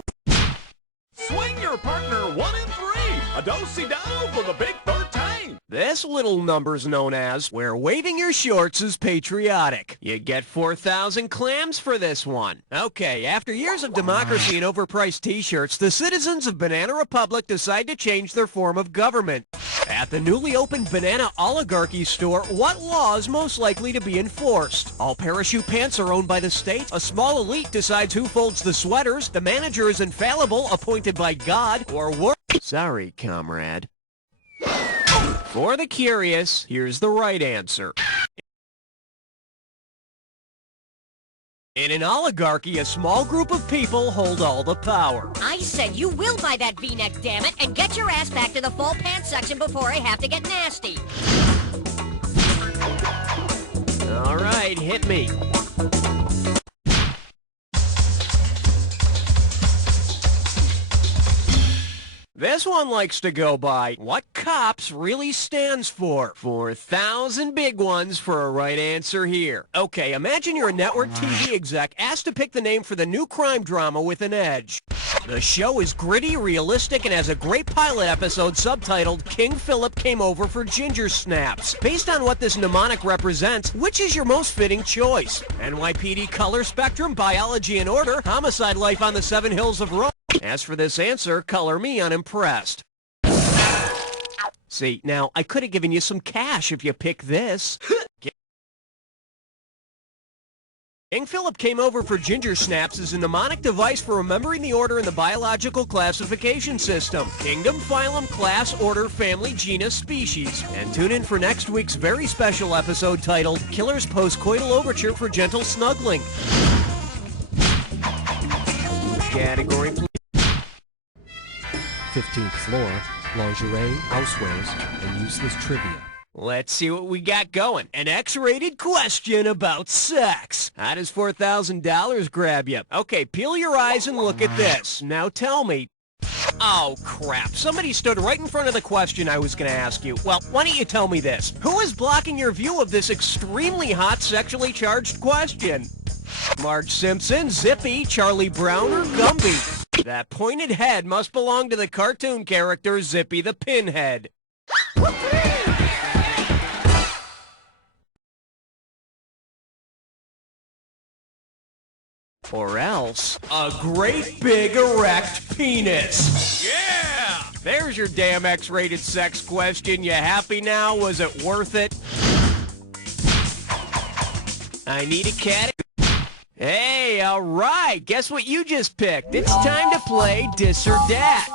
Swing your partner 1 and 3. A do-si-do for the big 13. This little number's known as where waving your shorts is patriotic. You get 4,000 clams for this one. Okay, after years of democracy and overpriced t-shirts, the citizens of Banana Republic decide to change their form of government. At the newly opened Banana Oligarchy store, what law is most likely to be enforced? All parachute pants are owned by the state. A small elite decides who folds the sweaters. The manager is infallible, appointed by God, or worse. Sorry, comrade. For the curious, here's the right answer. In an oligarchy, a small group of people hold all the power. I said you will buy that V-neck, damn it, and get your ass back to the full pants section before I have to get nasty. All right, hit me. This one likes to go by what COPS really stands for. 4,000 big ones for a right answer here. Okay, imagine you're a network TV exec asked to pick the name for the new crime drama with an edge. The show is gritty, realistic, and has a great pilot episode subtitled King Philip Came Over for Ginger Snaps. Based on what this mnemonic represents, which is your most fitting choice? NYPD Color Spectrum, Biology and Order, Homicide Life on the Seven Hills of Rome. As for this answer, color me unimpressed. See, now, I could have given you some cash if you pick this. King Philip Came Over for Ginger Snaps is a mnemonic device for remembering the order in the biological classification system. Kingdom, phylum, class, order, family, genus, species. And tune in for next week's very special episode titled Killer's Postcoital Overture for Gentle Snuggling. Category, please. 15th floor, lingerie, housewares, and useless trivia. Let's see what we got going. An X-rated question about sex. How does $4,000 grab you? Okay, peel your eyes and look at this. Now tell me. Oh, crap. Somebody stood right in front of the question I was going to ask you. Well, why don't you tell me this? Who is blocking your view of this extremely hot, sexually charged question? Marge Simpson, Zippy, Charlie Brown, or Gumby? That pointed head must belong to the cartoon character Zippy the Pinhead. Or else, a great big erect penis. Yeah! There's your damn X-rated sex question. You happy now? Was it worth it? I need a cat. Hey, all right. Guess what you just picked? It's time to play Dis or Dat.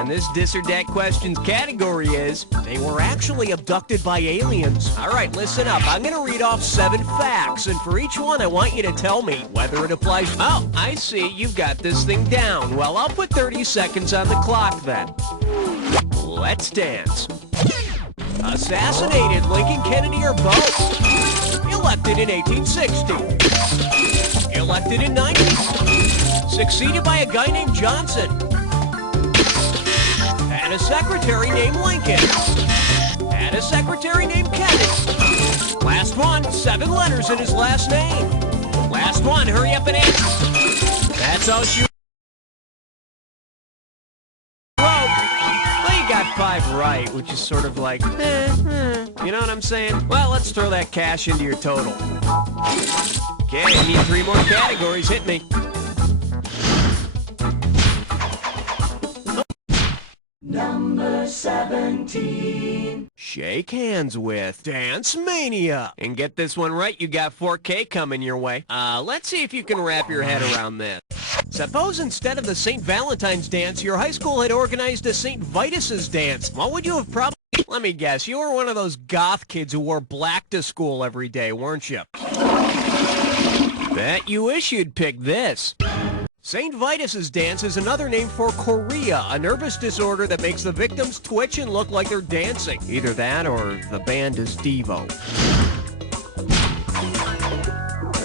And this Dis or Dat questions category is, they were actually abducted by aliens. All right, listen up. I'm going to read off 7 facts, and for each one, I want you to tell me whether it applies. Oh, I see. You've got this thing down. Well, I'll put 30 seconds on the clock then. Let's dance. Assassinated Lincoln, Kennedy, or both? Elected in 1860. Elected in 90. Succeeded by a guy named Johnson. Had a secretary named Lincoln. Had a secretary named Kennedy. Last one, 7 letters in his last name. Last one, hurry up and answer. That's all she wrote. Well, you got 5 right, which is sort of like, you know what I'm saying? Well, let's throw that cash into your total. Okay, I need 3 more categories. Hit me. Number 17. Shake hands with Dance Mania. And get this one right, you got 4K coming your way. Let's see if you can wrap your head around this. Suppose instead of the St. Valentine's dance, your high school had organized a St. Vitus's dance. What would you have probably... Let me guess, you were one of those goth kids who wore black to school every day, weren't you? Bet you wish you'd pick this. St. Vitus's dance is another name for chorea, a nervous disorder that makes the victims twitch and look like they're dancing. Either that or the band is Devo.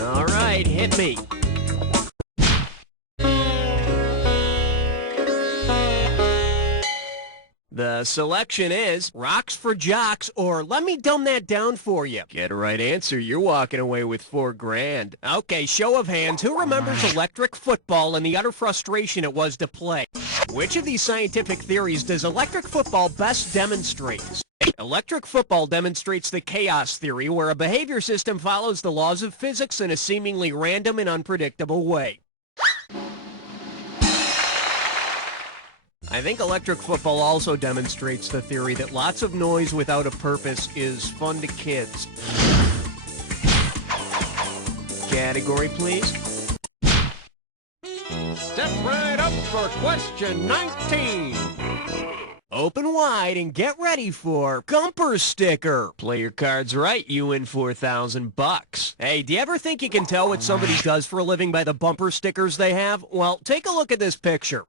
All right, hit me. The selection is Rocks for Jocks or Let Me Dumb That Down For You. Get a right answer, you're walking away with $4,000. Okay, show of hands, who remembers electric football and the utter frustration it was to play? Which of these scientific theories does electric football best demonstrate? Electric football demonstrates the chaos theory, where a behavior system follows the laws of physics in a seemingly random and unpredictable way. I think electric football also demonstrates the theory that lots of noise without a purpose is fun to kids. Category, please. Step right up for question 19. Open wide and get ready for Gumper Sticker. Play your cards right, you win $4,000. Hey, do you ever think you can tell what somebody does for a living by the bumper stickers they have? Well, take a look at this picture.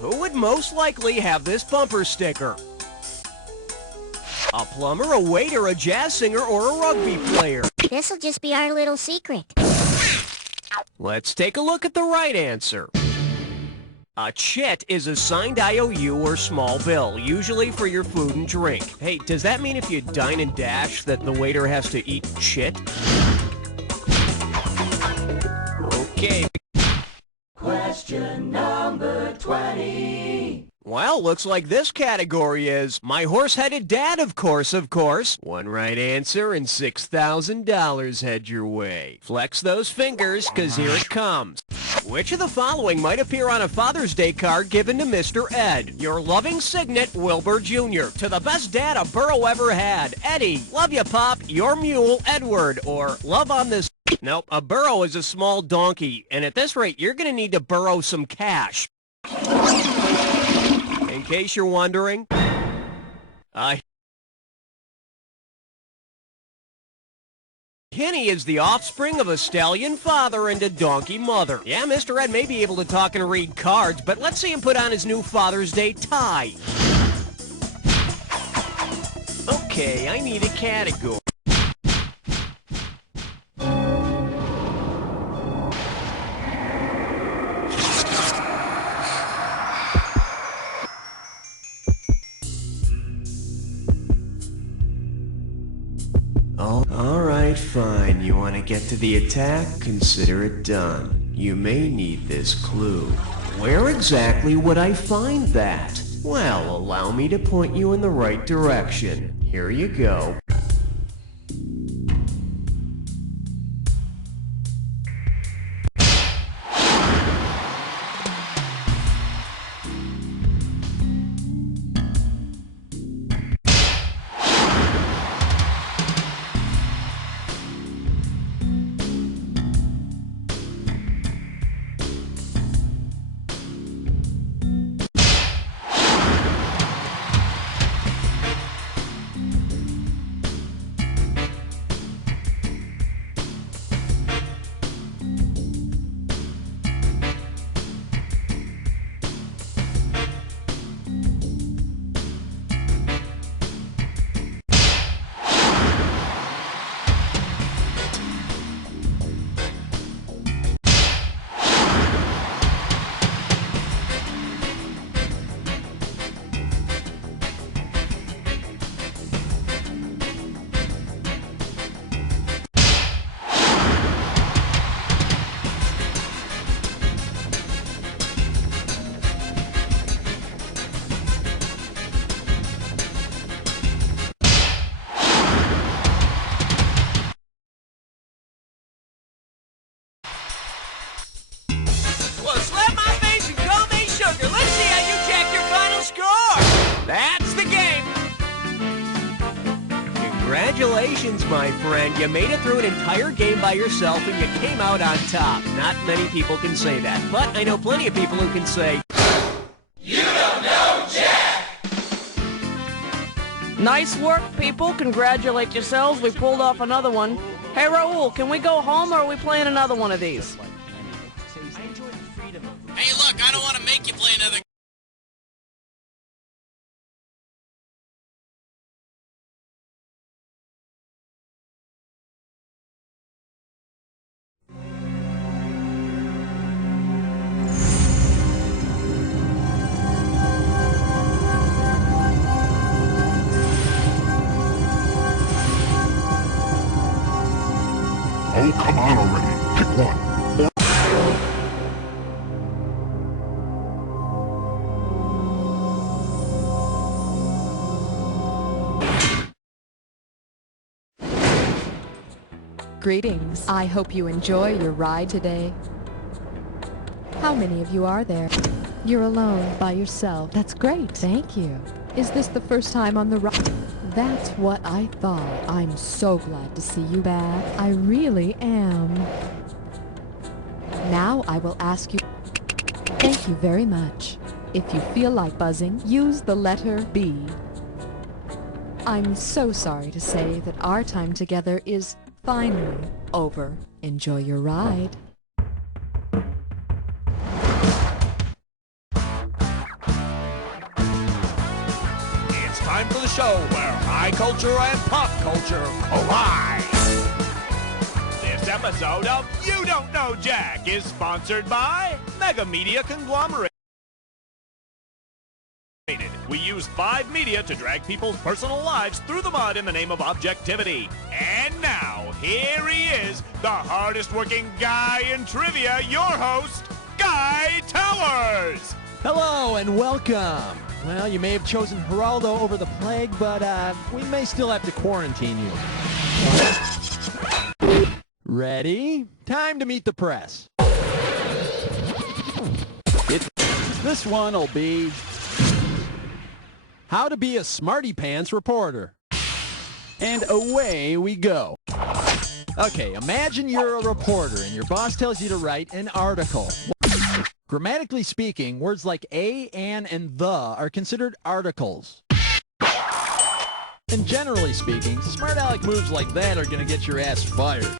Who would most likely have this bumper sticker? A plumber, a waiter, a jazz singer, or a rugby player? This'll just be our little secret. Let's take a look at the right answer. A chit is a signed IOU or small bill, usually for your food and drink. Hey, does that mean if you dine and dash that the waiter has to eat chit? Okay. Question number 20. Well, looks like this category is My Horse-Headed Dad, of course. One right answer and $6,000 head your way. Flex those fingers, because here it comes. Which of the following might appear on a Father's Day card given to Mr. Ed? Your loving signet, Wilbur Jr. To the best dad a burro ever had, Eddie. Love ya, Pop. Your mule, Edward. Or love on this... Nope, a burro is a small donkey, and at this rate, you're going to need to burrow some cash. In case you're wondering, Henny is the offspring of a stallion father and a donkey mother. Yeah, Mr. Ed may be able to talk and read cards, but let's see him put on his new Father's Day tie. Okay, I need a category. Alright, fine. You want to get to the attack? Consider it done. You may need this clue. Where exactly would I find that? Well, allow me to point you in the right direction. Here you go. Congratulations, my friend. You made it through an entire game by yourself and you came out on top. Not many people can say that, but I know plenty of people who can say, You don't know Jack! Nice work, people. Congratulate yourselves. We pulled off another one. Hey, Raul, can we go home or are we playing another one of these? Hey, look, I don't want to make you play another. Oh, come on already. Pick one. Greetings. I hope you enjoy your ride today. How many of you are there? You're alone, by yourself. That's great. Thank you. Is this the first time on the ride? That's what I thought. I'm so glad to see you back. I really am. Now I will ask you... Thank you very much. If you feel like buzzing, use the letter B. I'm so sorry to say that our time together is finally over. Enjoy your ride. It's time for the show where high culture and pop culture collide. This episode of You Don't Know Jack is sponsored by Mega Media Conglomerate. We use 5 media to drag people's personal lives through the mud in the name of objectivity. And now, here he is, the hardest working guy in trivia, your host, Guy Towers! Hello and welcome. Well, you may have chosen Geraldo over the plague, but we may still have to quarantine you. Ready? Time to meet the press. This one will be how to be a smarty pants reporter. And away we go. Okay, imagine you're a reporter and your boss tells you to write an article. Grammatically speaking, words like a, an, and the are considered articles. And generally speaking, smart aleck moves like that are gonna get your ass fired.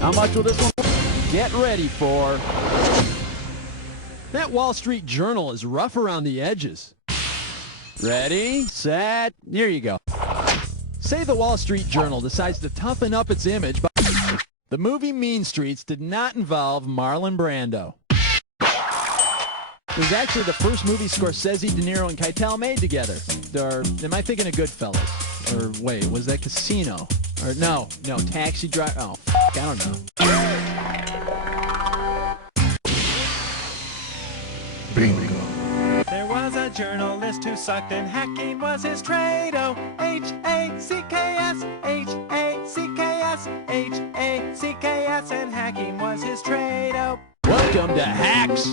How much will this one? Get ready for... That Wall Street Journal is rough around the edges. Ready, set, here you go. Say the Wall Street Journal decides to toughen up its image by... The movie Mean Streets did not involve Marlon Brando. It was actually the first movie Scorsese, De Niro, and Keitel made together. Or am I thinking of Goodfellas? Or wait, was that Casino? Or no, Taxi Driver. Oh, I don't know. Bingo. There was a journalist who sucked and hacking was his trade. Oh, H-A-C-K-S, H-A-C-K-S, H-A-C-K-S, and hacking was his trade. Oh. Welcome to Hacks.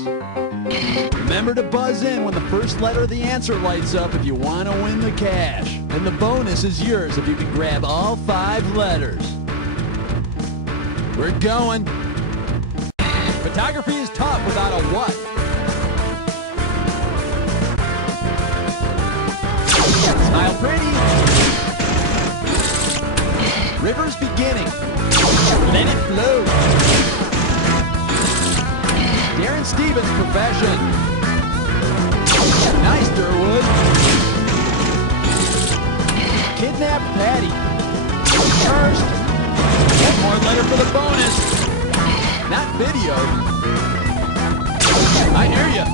Remember to buzz in when the first letter of the answer lights up if you want to win the cash. And the bonus is yours if you can grab all 5 letters. We're going. Photography is tough without a what? Smile pretty. River's beginning. Let it flow. Darren Stevens' profession. Nice, Durwood. Kidnap Patty. First. One more letter for the bonus. Not video. I hear ya.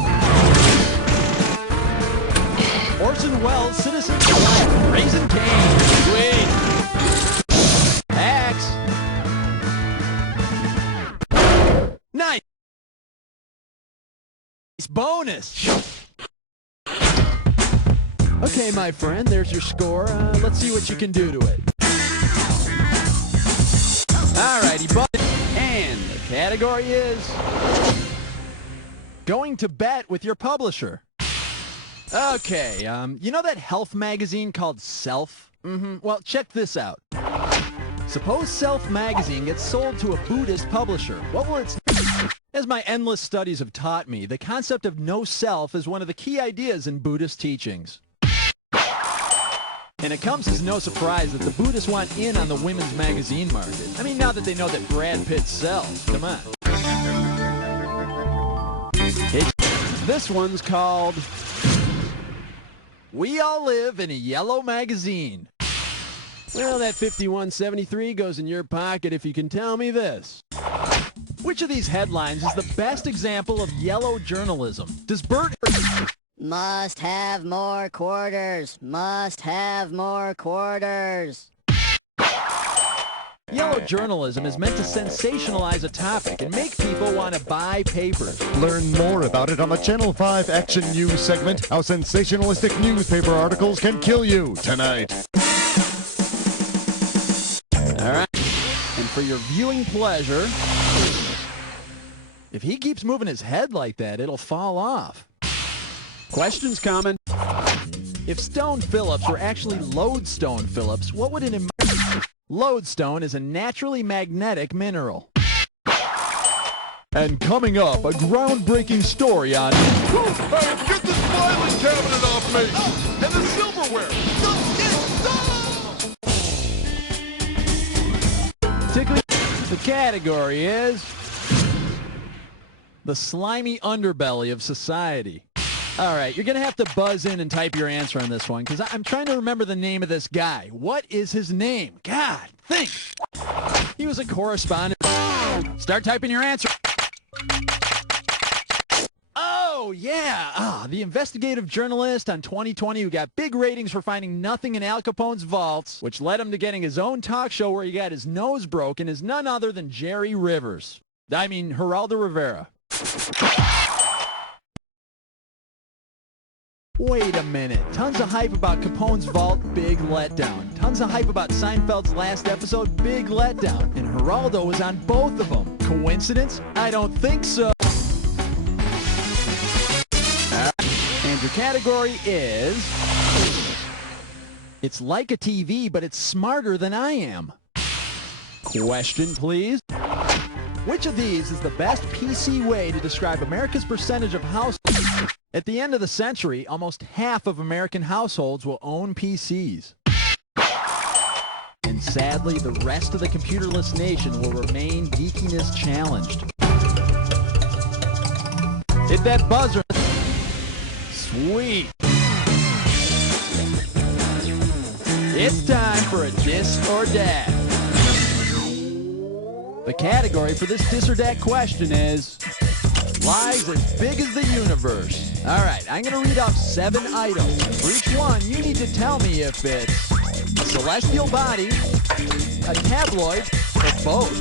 Orson Welles, Citizens for Life, Raising Cane. Sweet. Hacks. Nice. Bonus. Okay, my friend, there's your score. Let's see what you can do to it. Alrighty, buddy. And the category is going to bet with your publisher. Okay, you know that health magazine called Self? Well, check this out. Suppose Self magazine gets sold to a Buddhist publisher. What will its... As my endless studies have taught me, the concept of no self is one of the key ideas in Buddhist teachings. And it comes as no surprise that the Buddhists want in on the women's magazine market. I mean, now that they know that Brad Pitt sells. Come on. This one's called We All Live in a Yellow Magazine. Well, that 5173 goes in your pocket if you can tell me this. Which of these headlines is the best example of yellow journalism? Does Bert... Must have more quarters. Must have more quarters. Yellow journalism is meant to sensationalize a topic and make people want to buy papers. Learn more about it on the Channel 5 Action News segment, how sensationalistic newspaper articles can kill you, tonight. All right. And for your viewing pleasure, if he keeps moving his head like that, it'll fall off. Questions coming. If Stone Phillips were actually Lodestone Phillips, what would it mean? Lodestone is a naturally magnetic mineral. And coming up, a groundbreaking story on... Hey, get this filing cabinet off me! And the silverware! Particularly, the category is... the slimy underbelly of society. All right, you're going to have to buzz in and type your answer on this one, because I'm trying to remember the name of this guy. What is his name? God, think. He was a correspondent. Start typing your answer. Oh, yeah. The investigative journalist on 2020 who got big ratings for finding nothing in Al Capone's vaults, which led him to getting his own talk show where he got his nose broken, is none other than Jerry Rivers. I mean, Geraldo Rivera. Wait a minute. Tons of hype about Capone's vault, big letdown. Tons of hype about Seinfeld's last episode, big letdown. And Geraldo was on both of them. Coincidence? I don't think so. And your category is... it's like a TV, but it's smarter than I am. Question, please. Which of these is the best PC way to describe America's percentage of households? At the end of the century, almost half of American households will own PCs. And sadly, the rest of the computerless nation will remain geekiness challenged. Hit that buzzer. Sweet. It's time for a Dis or Dat. The category for this Dis or Dat question is lies as big as the universe. All right, I'm going to read off 7 items. For each one, you need to tell me if it's a celestial body, a tabloid, or both.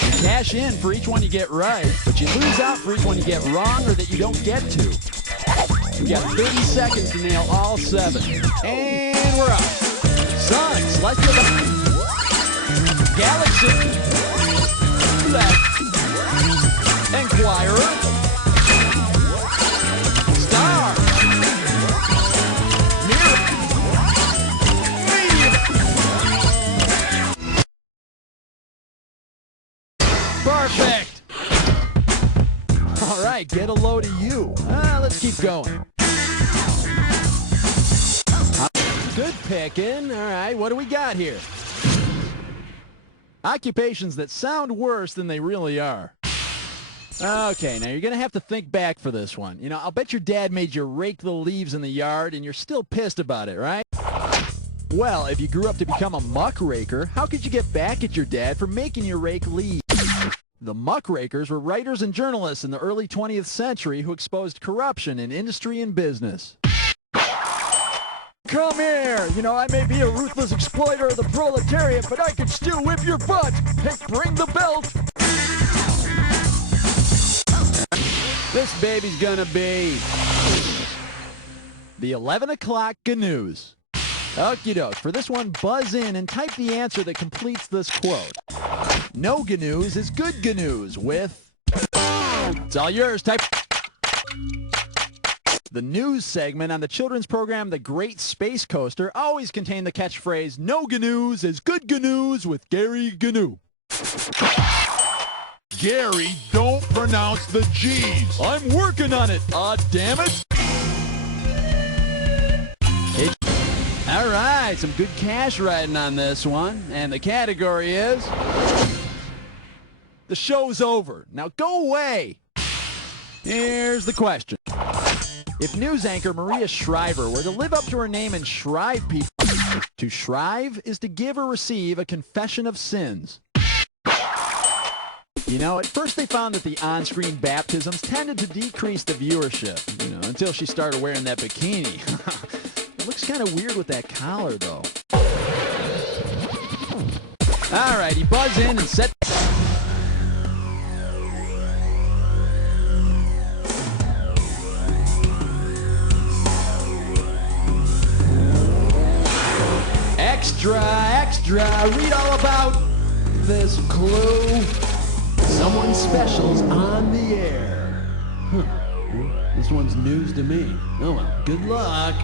You cash in for each one you get right, but you lose out for each one you get wrong or that you don't get to. You got 30 seconds to nail all 7. And we're up. Sun, celestial body, galaxy, left, Enquirer, star, mirror, medium. Perfect. All right, get a load of you. Let's keep going. Good picking. All right, what do we got here? Occupations that sound worse than they really are. Okay, now you're going to have to think back for this one. You know, I'll bet your dad made you rake the leaves in the yard and you're still pissed about it, right? Well, if you grew up to become a muckraker, how could you get back at your dad for making you rake leaves? The muckrakers were writers and journalists in the early 20th century who exposed corruption in industry and business. Come here! You know, I may be a ruthless exploiter of the proletariat, but I can still whip your butt! Hey, bring the belt! This baby's gonna be the 11 o'clock GNews. Okie doke. For this one, buzz in and type the answer that completes this quote. No GNews is good GNews with It's all yours. Type. The news segment on the children's program The Great Space Coaster always contained the catchphrase, "No GNUs is good GNUs with Gary GNU." Gary, don't pronounce the G's. I'm working on it. Damn it. All right, some good cash riding on this one. And the category is... The show's over. Now go away. Here's the question. If news anchor Maria Shriver were to live up to her name and shrive people... To shrive is to give or receive a confession of sins. You know, at first they found that the on-screen baptisms tended to decrease the viewership, until she started wearing that bikini. It looks kind of weird with that collar, though. All right, he buzz in and set... Extra, extra, read all about this clue. Someone special's on the air. Huh. This one's news to me. Oh well, good luck.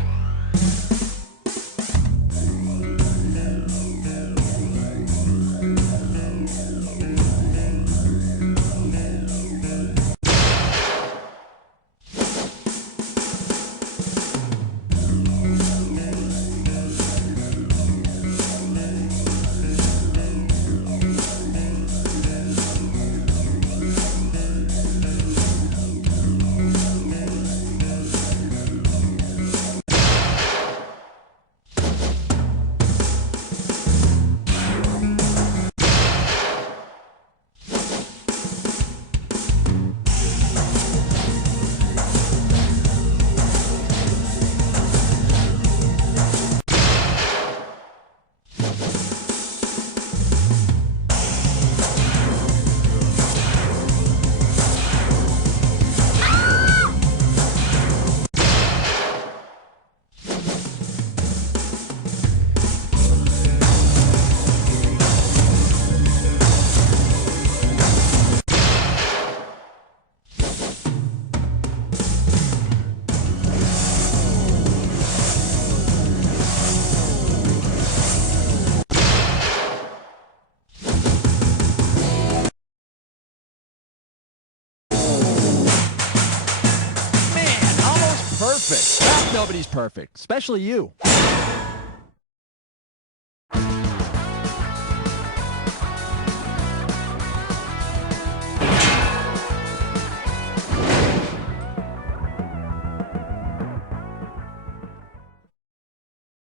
Perfect. Well, nobody's perfect, especially you.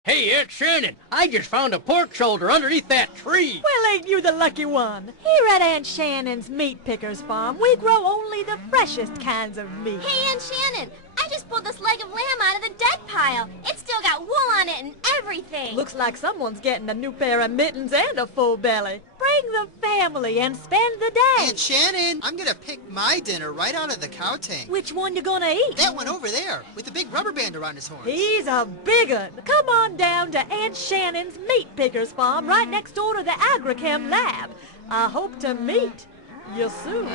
Hey, it's Shannon. I just found a pork shoulder underneath that tree. Well, ain't you the lucky one? Here at Aunt Shannon's Meat Pickers Farm, we grow only the freshest kinds of meat. Hey, Aunt Shannon, I just pulled this leg of lamb out of the dead pile. It's still got wool on it and everything. Looks like someone's getting a new pair of mittens and a full belly. Bring the family and spend the day. Aunt Shannon, I'm gonna pick my dinner right out of the cow tank. Which one you gonna eat? That one over there, with the big rubber band around his horns. He's a big un. Come on down to Aunt Shannon's Meat Pickers Farm right next door to the Agrichem Lab. I hope to meet you soon.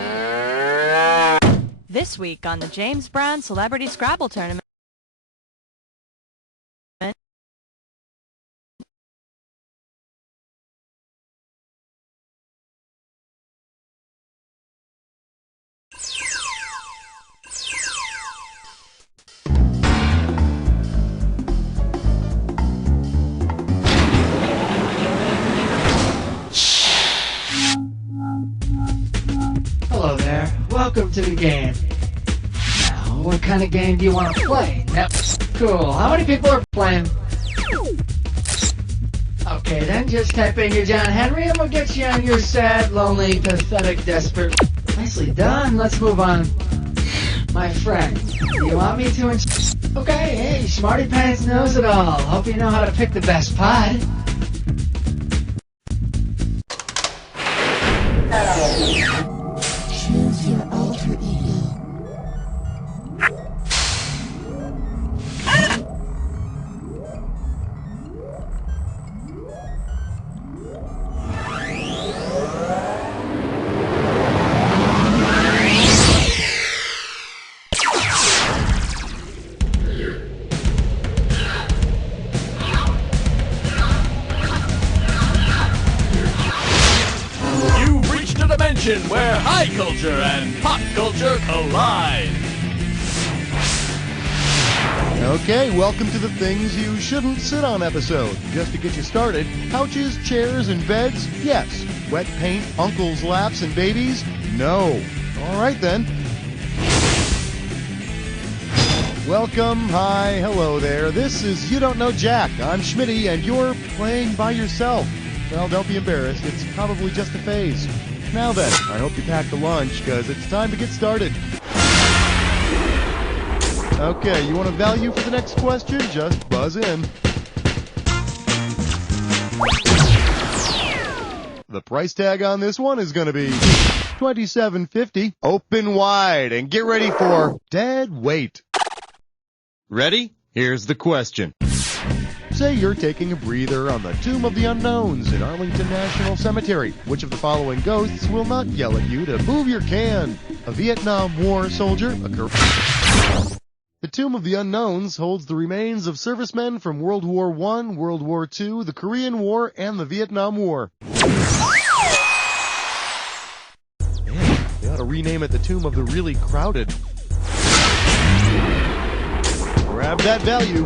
This week on the James Brown Celebrity Scrabble Tournament. Hello there. Welcome to the game. Now, what kind of game do you want to play? Yep. Cool. How many people are playing? Okay, then just type in your John Henry and we'll get you on your sad, lonely, pathetic, desperate... Nicely done. Let's move on. My friend, do you want me to... Okay, hey, Smarty Pants knows it all. Hope you know how to pick the best pod. Choose your alter ego. dimension where high culture and pop culture collide. Okay, welcome to the Things You Shouldn't Sit On episode. Just to get you started, couches, chairs, and beds? Yes. Wet paint, uncles' laps, and babies? No. All right, then. Welcome, hi, hello there. This is You Don't Know Jack. I'm Schmitty, and you're playing by yourself. Well, don't be embarrassed. It's probably just a phase. Now then, I hope you packed a lunch, because it's time to get started. Okay, you want a value for the next question? Just buzz in. The price tag on this one is going to be $27.50. Open wide and get ready for dead weight. Ready? Here's the question. Say you're taking a breather on the Tomb of the Unknowns in Arlington National Cemetery. Which of the following ghosts will not yell at you to move your can? A Vietnam War soldier, The Tomb of the Unknowns holds the remains of servicemen from World War I, World War II, the Korean War, and the Vietnam War. Man, they ought to rename it the Tomb of the Really Crowded. Grab that value.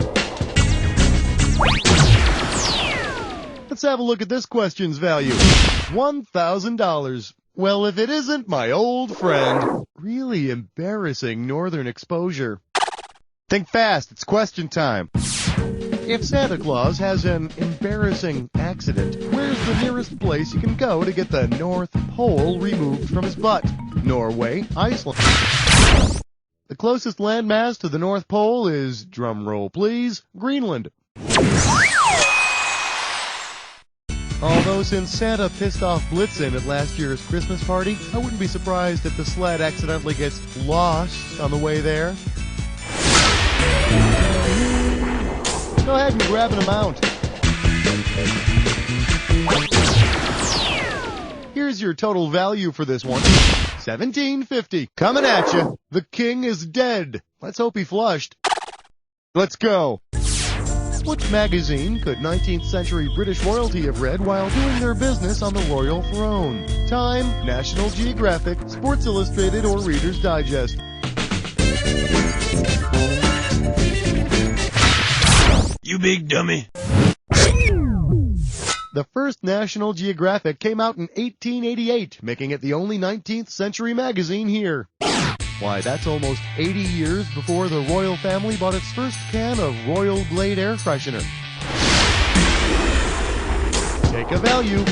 Let's have a look at this question's value. $1,000. Well, if it isn't my old friend, really embarrassing northern exposure. Think fast, it's question time. If Santa Claus has an embarrassing accident, where's the nearest place you can go to get the North Pole removed from his butt? Norway, Iceland. The closest landmass to the North Pole is, drum roll please, Greenland. Although since Santa pissed off Blitzen at last year's Christmas party, I wouldn't be surprised if the sled accidentally gets lost on the way there. Go ahead and grab an amount. Here's your total value for this one. $17.50. Coming at you. The king is dead. Let's hope he flushed. Let's go. Which magazine could 19th century British royalty have read while doing their business on the royal throne? Time, National Geographic, Sports Illustrated, or Reader's Digest? You big dummy. The first National Geographic came out in 1888, making it the only 19th century magazine here. Why, that's almost 80 years before the royal family bought its first can of Royal Glade air freshener. Take a value.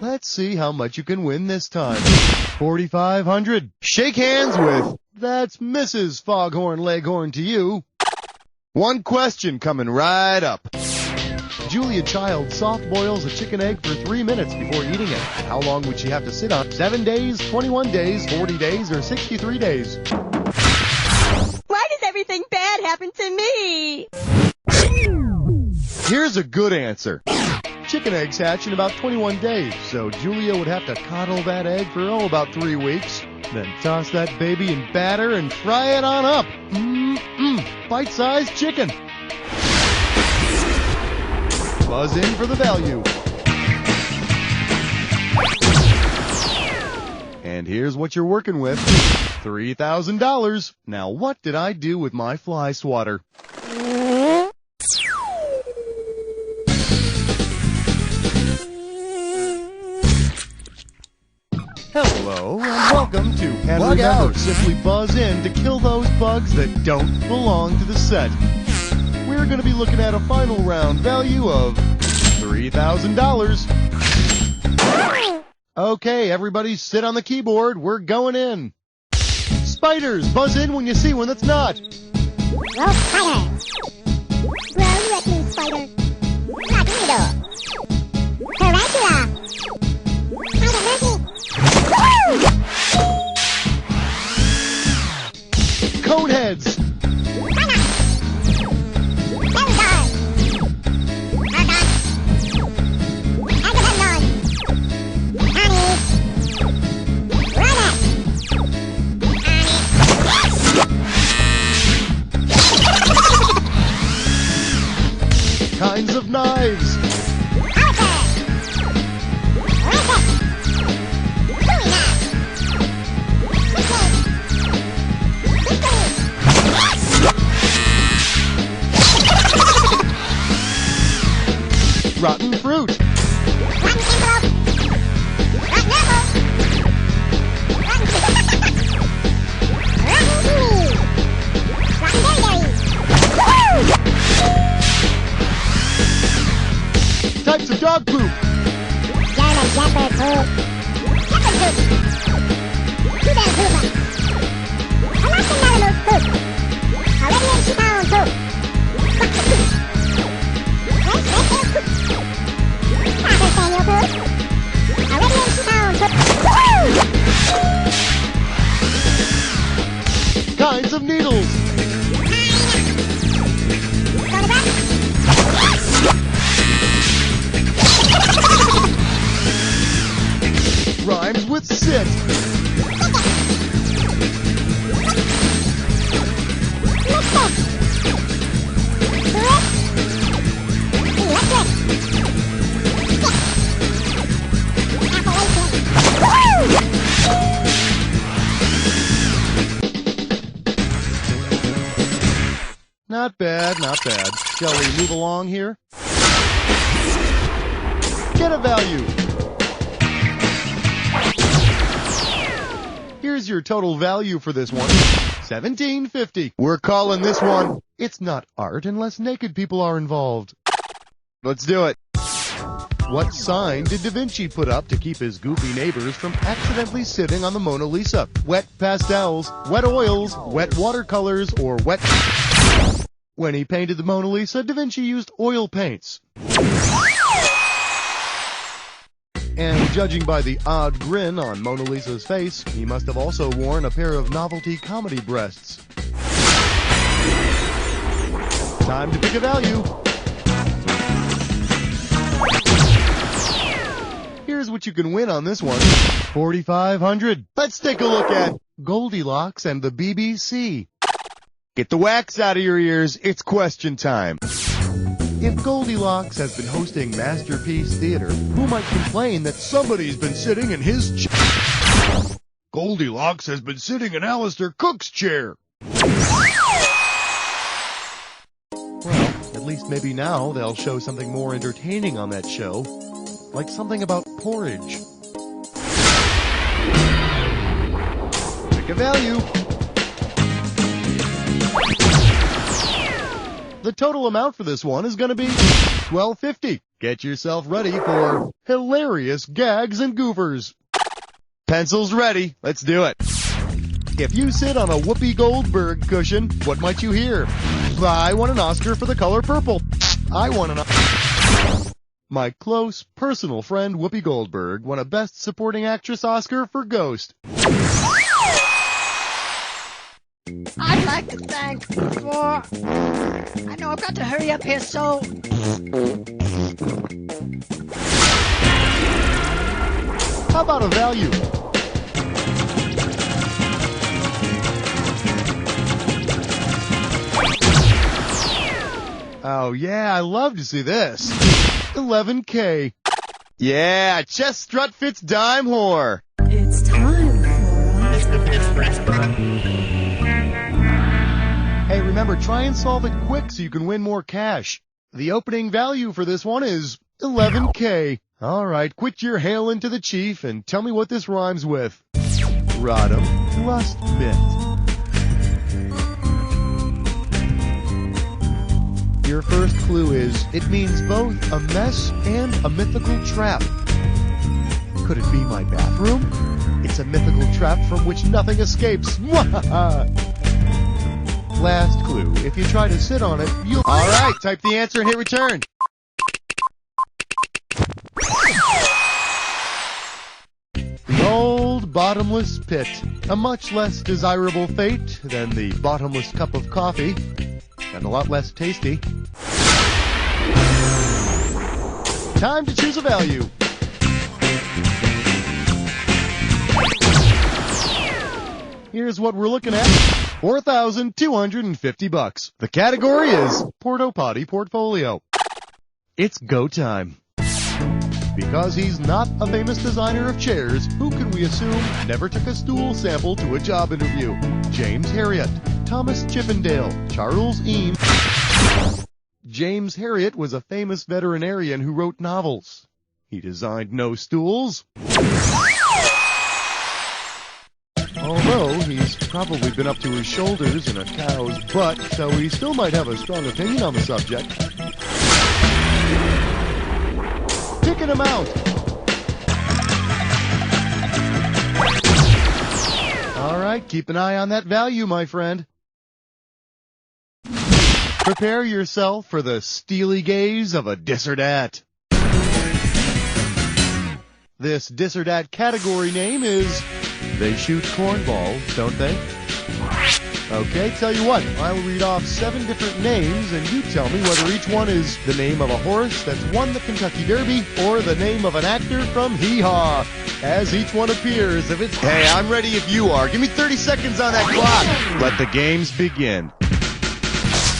Let's see how much you can win this time. $4,500. Shake hands with, that's Mrs. Foghorn Leghorn to you. One question coming right up. Julia Child soft boils a chicken egg for 3 minutes before eating it. How long would she have to sit on? 7 days, 21 days, 40 days, or 63 days? Why does everything bad happen to me? Here's a good answer. Chicken eggs hatch in about 21 days, so Julia would have to coddle that egg for, about 3 weeks. Then toss that baby in batter and fry it on up. Bite-sized chicken. Buzz in for the value. And here's what you're working with. $3,000. Now what did I do with my fly swatter? Hello, and welcome to Bug Out. Simply buzz in to kill those bugs that don't belong to the set. We're going to be looking at a final round value of $3,000. Okay, everybody sit on the keyboard. We're going in. Spiders, buzz in when you see one that's not. Roll spider. Roll wrecking spider. Magneto. Tarantula. Spider monkey. Coneheads. Kinds of knives. bags of dog poop. German Shepherd poop. Shepherd poop. Poodle poop. Alaskan Malamute poop. Arabian Shitown poop. Fox poop. French Redtail poop. Cocker Spaniel poop. Arabian Shitown poop. Woohoo! Kinds of needles. Rhymes with sit. Not bad, not bad. Shall we move along here? Get a value. Here's your total value for this one. $17.50. We're calling this one, it's not art unless naked people are involved. Let's do it. What sign did Da Vinci put up to keep his goofy neighbors from accidentally sitting on the Mona Lisa? Wet pastels, wet oils, wet watercolors, or wet... When he painted the Mona Lisa, Da Vinci used oil paints. And judging by the odd grin on Mona Lisa's face, he must have also worn a pair of novelty comedy breasts. Time to pick a value. Here's what you can win on this one. $4,500. Let's take a look at Goldilocks and the BBC. Get the wax out of your ears, it's question time. If Goldilocks has been hosting Masterpiece Theater, who might complain that somebody's been sitting in his chair? Goldilocks has been sitting in Alistair Cook's chair. Well, at least maybe now they'll show something more entertaining on that show, like something about porridge. Pick a value. The total amount for this one is going to be $12.50. Get yourself ready for hilarious gags and goofers. Pencils ready. Let's do it. If you sit on a Whoopi Goldberg cushion, what might you hear? I won an Oscar for The Color Purple. I won an Oscar. My close personal friend Whoopi Goldberg won a Best Supporting Actress Oscar for Ghost. I'd like to thank for... I know I've got to hurry up here, so... How about a value? Oh yeah, I love to see this. $11K. Yeah, chest strut fits dime whore. It's time for us. Hey, remember, try and solve it quick so you can win more cash. The opening value for this one is $11K. All right, quit your hailing to the chief and tell me what this rhymes with. Rodham Lust Bit. Your first clue is, it means both a mess and a mythical trap. Could it be my bathroom? It's a mythical trap from which nothing escapes. Last clue, if you try to sit on it, you'll... All right, type the answer and hit return. The old bottomless pit. A much less desirable fate than the bottomless cup of coffee, and a lot less tasty. Time to choose a value. Here's what we're looking at. $4,250. The category is Porto Potty Portfolio. It's go time. Because he's not a famous designer of chairs, who can we assume never took a stool sample to a job interview? James Herriot, Thomas Chippendale, Charles Eames. James Herriot was a famous veterinarian who wrote novels. He designed no stools. Although he's probably been up to his shoulders in a cow's butt, so he still might have a strong opinion on the subject. Pick an amount. All right, keep an eye on that value, my friend. Prepare yourself for the steely gaze of a dis or dat. This dis or dat category name is They Shoot Cornballs, Don't They? Okay, tell you what, I'll read off 7 different names, and you tell me whether each one is the name of a horse that's won the Kentucky Derby or the name of an actor from Hee Haw. As each one appears, if it's... Hey, I'm ready if you are. Give me 30 seconds on that clock. Let the games begin.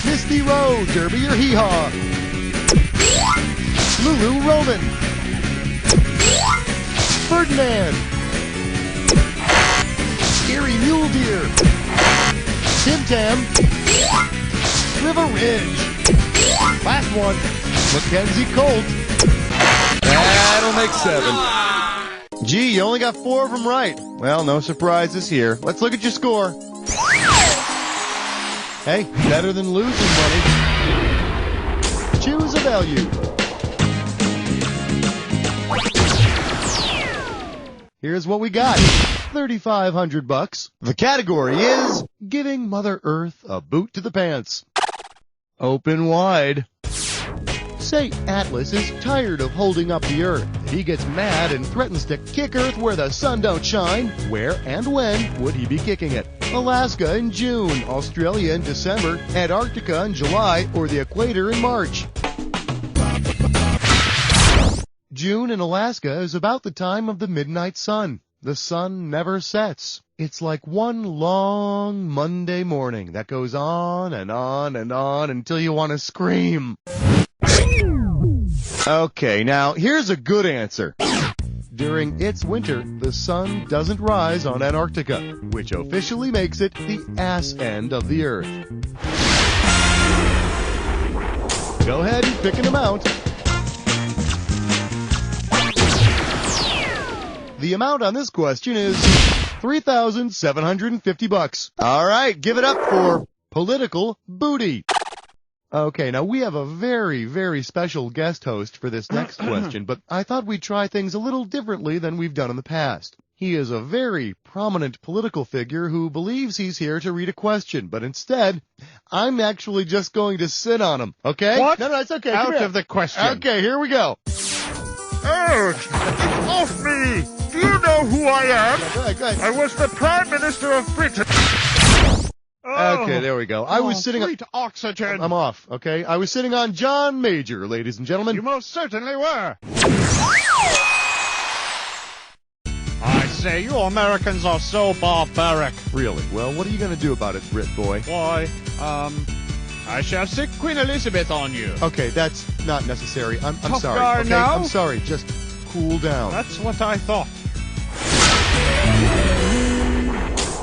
Misty Road, Derby or Hee Haw? Lulu Roman. Ferdinand. Erie Mule Deer. Tim Tam. River Ridge. Last one. Mackenzie Colt. That'll make 7. Gee, you only got 4 of them right. Well, no surprises here. Let's look at your score. Hey, better than losing money. Choose a value. Here's what we got. $3,500. The category is giving Mother Earth a boot to the pants. Open wide. Say Atlas is tired of holding up the Earth. He gets mad and threatens to kick Earth where the sun don't shine. Where and when would he be kicking it? Alaska in June, Australia in December, Antarctica in July, or the equator in March. June in Alaska is about the time of the midnight sun. The sun never sets. It's like one long Monday morning that goes on and on and on until you want to scream. Okay, now here's a good answer. During its winter, the sun doesn't rise on Antarctica, which officially makes it the ass end of the Earth. Go ahead and pick an amount. The amount on this question is $3,750. All right, give it up for political booty. Okay, now we have a very, very special guest host for this next question, but I thought we'd try things a little differently than we've done in the past. He is a very prominent political figure who believes he's here to read a question, but instead, I'm actually just going to sit on him, okay? What? No, it's okay. Out of the question. Okay, here we go. Ouch! Get off me! Do you know who I am? Go ahead. I was the Prime Minister of Britain. Okay, there we go. I was sitting on oxygen. I'm off, okay? I was sitting on John Major, ladies and gentlemen. You most certainly were. I say, you Americans are so barbaric. Really? Well, what are you going to do about it, Brit boy? Why, I shall sick Queen Elizabeth on you. Okay, that's not necessary. I'm sorry. Guy Okay, now? I'm sorry. Just cool down. That's what I thought.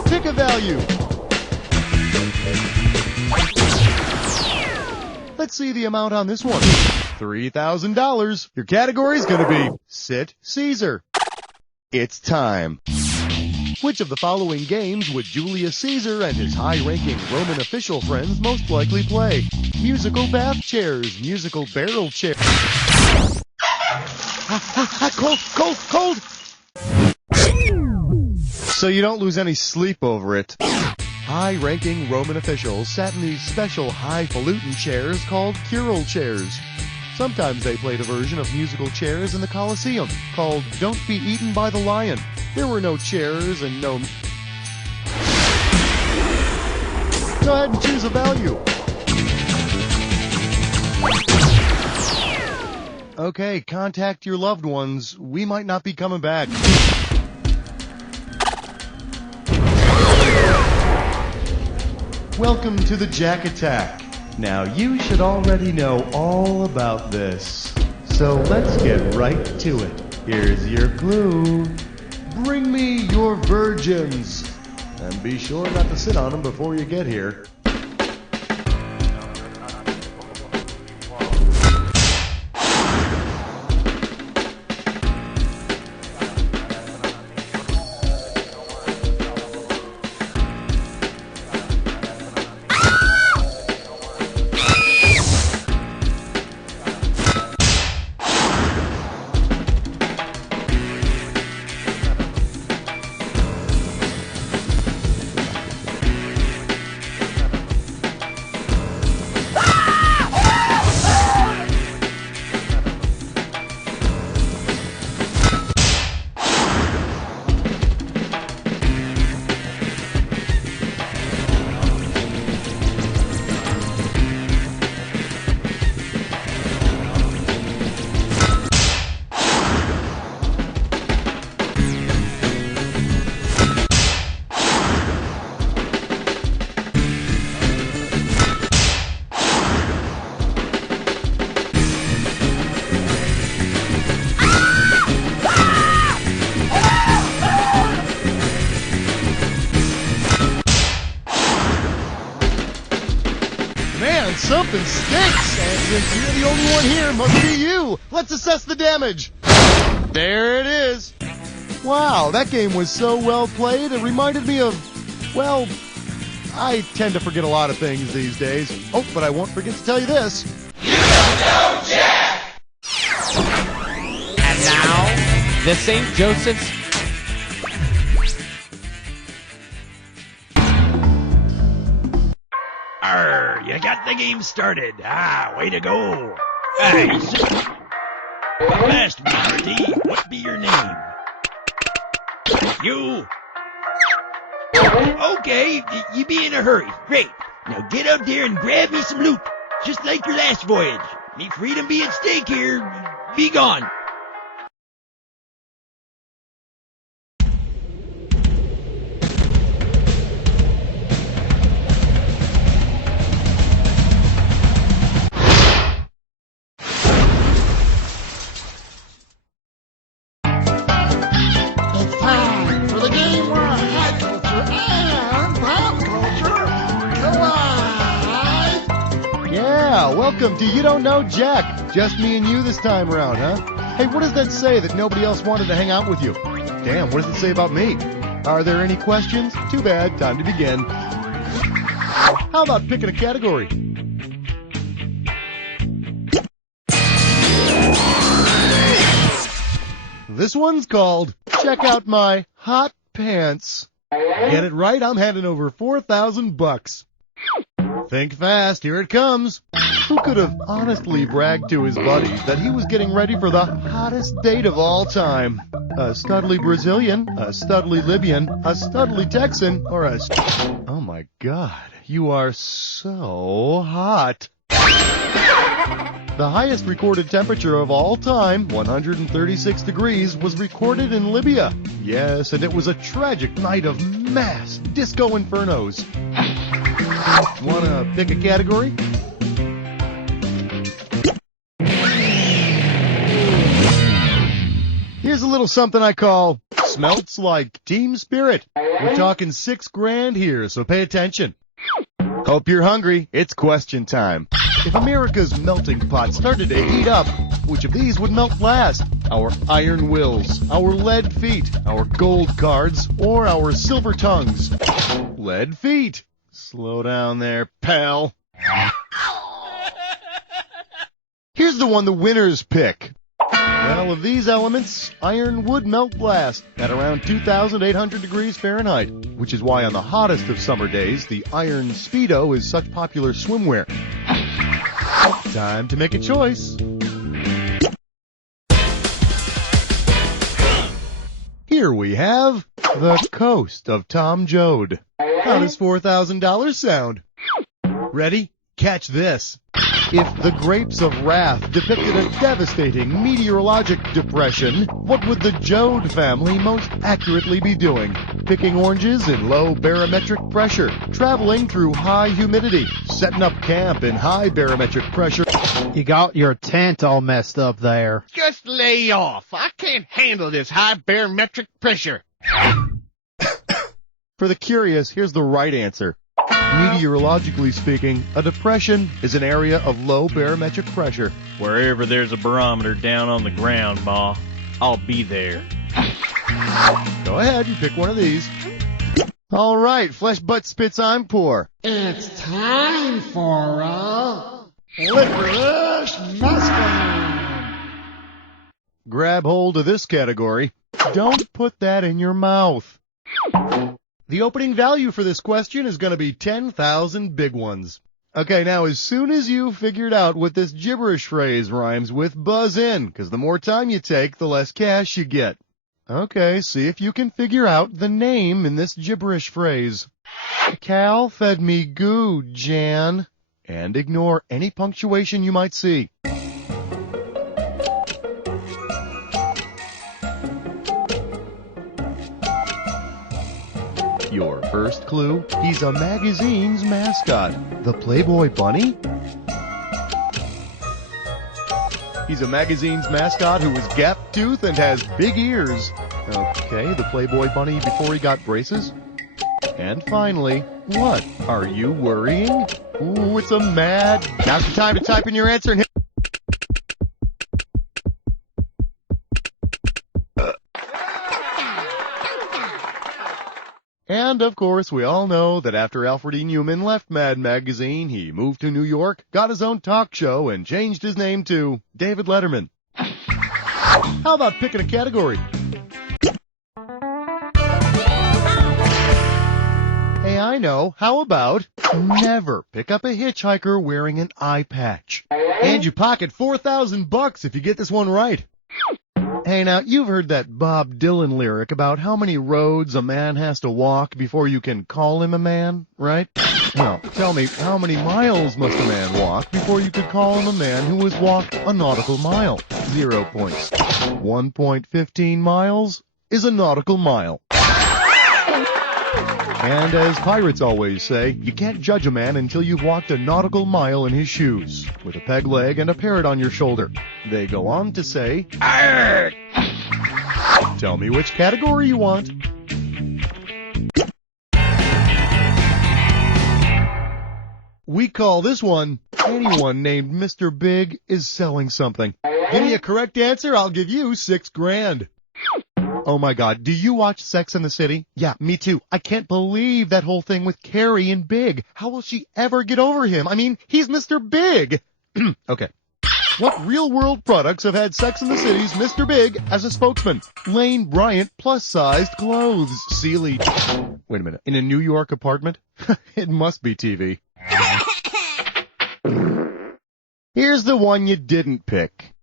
Pick a value. Let's see the amount on this one. $3,000. Your category is going to be Sit Caesar. It's time. Which of the following games would Julius Caesar and his high-ranking Roman official friends most likely play? Musical bath chairs, musical barrel chairs. Cold! So you don't lose any sleep over it. High-ranking Roman officials sat in these special highfalutin chairs called curule chairs. Sometimes they played a version of musical chairs in the Colosseum called Don't Be Eaten by the Lion. There were no chairs and no... Go ahead and choose a value. Okay, contact your loved ones. We might not be coming back. Welcome to the Jack Attack. Now, you should already know all about this. So let's get right to it. Here's your clue. Bring me your virgins. And be sure not to sit on them before you get here. Man, something stinks! And since you're the only one here, must be you! Let's assess the damage! There it is! Wow, that game was so well played, it reminded me of, well, I tend to forget a lot of things these days. Oh, but I won't forget to tell you this. You don't know Jack! And now, the St. Joseph's Arr, you got the game started. Ah, way to go. Hey, fast, Marty. What be your name? You. Okay, you be in a hurry. Great. Now get up there and grab me some loot. Just like your last voyage. Me freedom be at stake here. Be gone. Welcome to You Don't Know Jack. Just me and you this time around, huh? Hey, what does that say that nobody else wanted to hang out with you? Damn, what does it say about me? Are there any questions? Too bad, time to begin. How about picking a category? This one's called Check Out My Hot Pants. Get it right, I'm handing over $4,000. Think fast, here it comes. Who could have honestly bragged to his buddies that he was getting ready for the hottest date of all time? A studly Brazilian, a studly Libyan, a studly Texan, or a... Oh my God, you are so hot. The highest recorded temperature of all time, 136 degrees, was recorded in Libya. Yes, and it was a tragic night of mass disco infernos. Wanna pick a category? Here's a little something I call Smelts Like Team Spirit. We're talking $6,000 here, so pay attention. Hope you're hungry. It's question time. If America's melting pot started to heat up, which of these would melt last? Our iron wills, our lead feet, our gold cards, or our silver tongues? Lead feet. Slow down there, pal. Here's the one the winners pick. Well, of these elements, iron would melt last at around 2,800 degrees Fahrenheit, which is why on the hottest of summer days, the iron Speedo is such popular swimwear. Time to make a choice. Here we have the coast of Tom Joad. How does $4,000 sound? Ready? Catch this. If the grapes of wrath depicted a devastating meteorologic depression, what would the Joad family most accurately be doing? Picking oranges in low barometric pressure, traveling through high humidity, setting up camp in high barometric pressure. You got your tent all messed up there. Just lay off. I can't handle this high barometric pressure. For the curious, here's the right answer. Meteorologically speaking, a depression is an area of low barometric pressure. Wherever there's a barometer down on the ground, Ma, I'll be there. Go ahead and pick one of these. All right, flesh butt spits I'm poor. It's time for a licorice muskrat. Grab hold of this category. Don't put that in your mouth. The opening value for this question is going to be 10,000 big ones. Okay, now as soon as you figured out what this gibberish phrase rhymes with, buzz in, because the more time you take, the less cash you get. Okay, see if you can figure out the name in this gibberish phrase. Cal fed me goo, Jan. And ignore any punctuation you might see. Your first clue, he's a magazine's mascot. The Playboy Bunny? He's a magazine's mascot who is gap-toothed and has big ears. Okay, the Playboy Bunny before he got braces? And finally, what? Are you worrying? Ooh, it's a mad. Now's the time to type in your answer and hit. And, of course, we all know that after Alfred E. Newman left Mad Magazine, he moved to New York, got his own talk show, and changed his name to David Letterman. How about picking a category? Hey, I know. How about never pick up a hitchhiker wearing an eye patch? And you pocket $4,000 if you get this one right. Hey, now, you've heard that Bob Dylan lyric about how many roads a man has to walk before you can call him a man, right? Well, tell me, how many miles must a man walk before you could call him a man who has walked a nautical mile? 0 points. 1.15 miles is a nautical mile. And as pirates always say, you can't judge a man until you've walked a nautical mile in his shoes, with a peg leg and a parrot on your shoulder. They go on to say, "Arr!" Tell me which category you want. We call this one, anyone named Mr. Big is selling something. Give me a correct answer, I'll give you $6 grand. Oh my God, do you watch Sex and the City? Yeah, me too. I can't believe that whole thing with Carrie and Big. How will she ever get over him? I mean, he's Mr. Big. Okay. What real-world products have had Sex and the City's Mr. Big as a spokesman? Lane Bryant plus-sized clothes. Sealy. Wait a minute. In a New York apartment? It must be TV. Here's the one you didn't pick.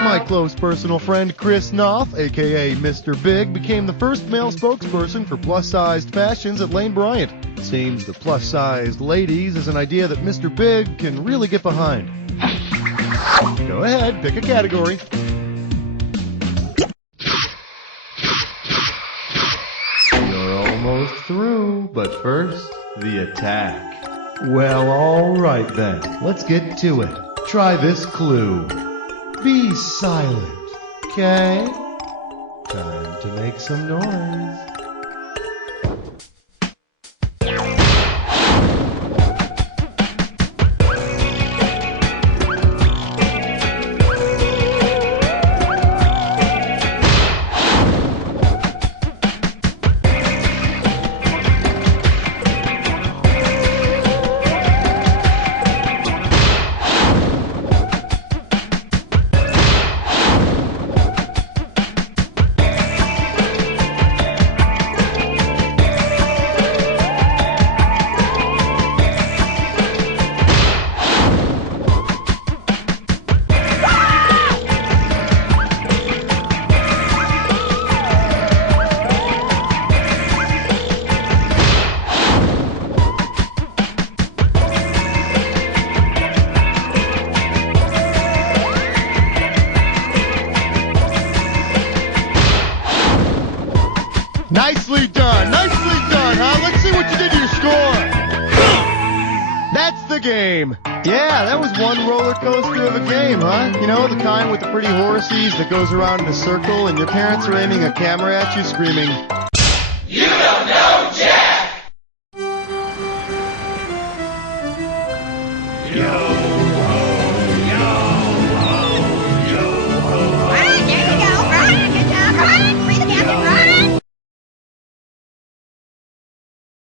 My close personal friend Chris Knopf, a.k.a. Mr. Big, became the first male spokesperson for plus-sized fashions at Lane Bryant. Seems the plus-sized ladies is an idea that Mr. Big can really get behind. Go ahead, pick a category. You're almost through, but first, the attack. Well, all right then. Let's get to it. Try this clue. Be silent, okay? Time to make some noise. Nicely done, huh? Let's see what you did to your score. That's the game. Yeah, that was one roller coaster of a game, huh? You know, the kind with the pretty horses that goes around in a circle and your parents are aiming a camera at you screaming, "You don't know Jack!" Yo.